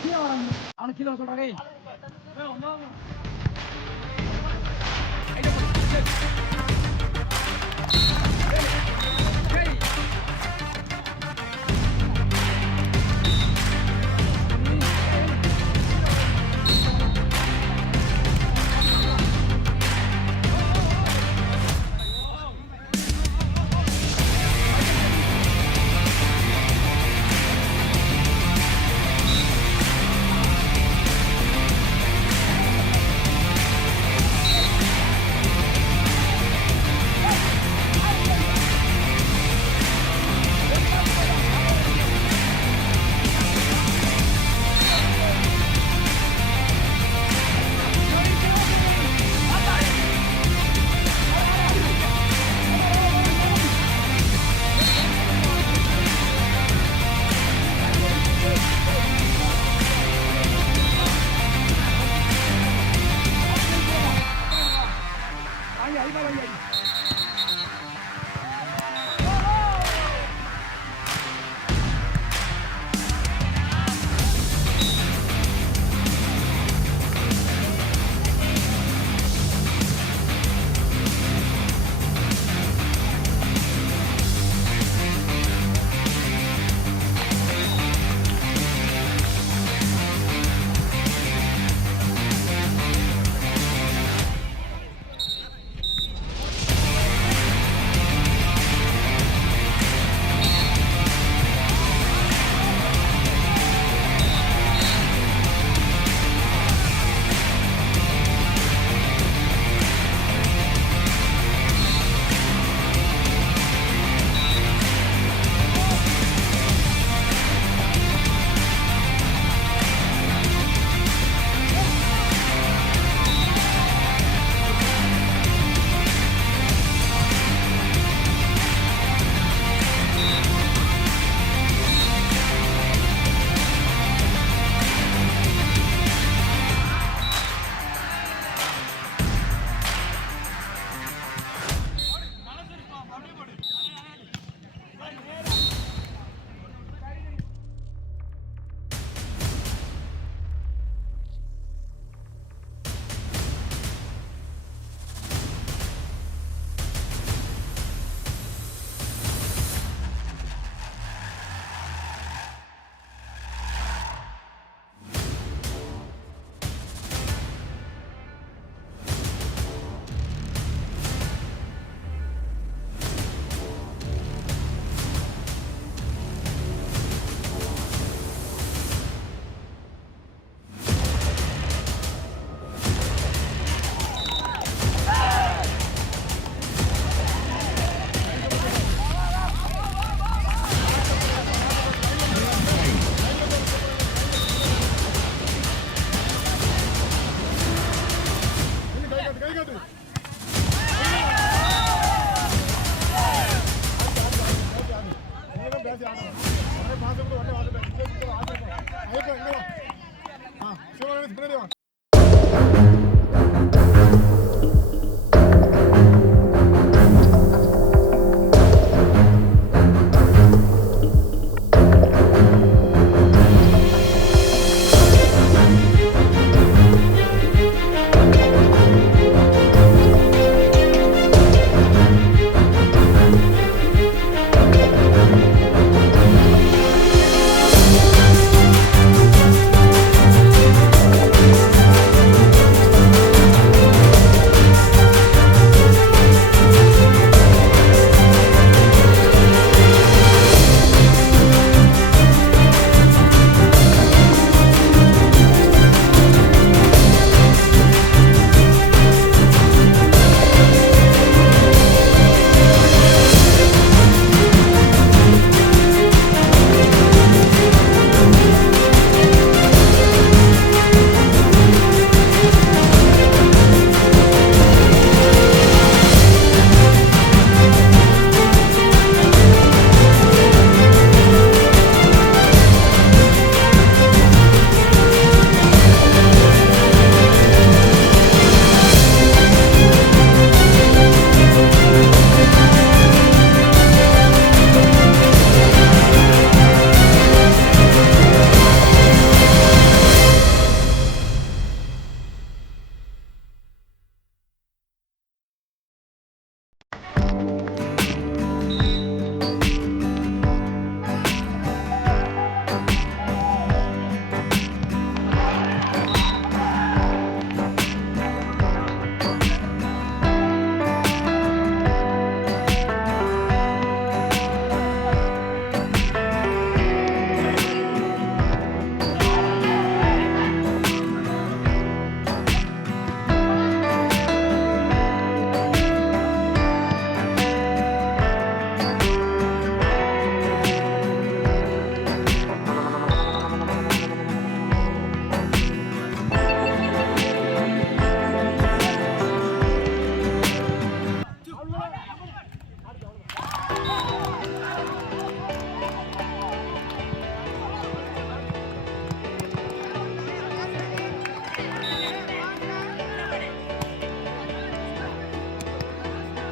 கீழே வராங்க, அவனை கீழே சொல்றாங்க. Ahí va.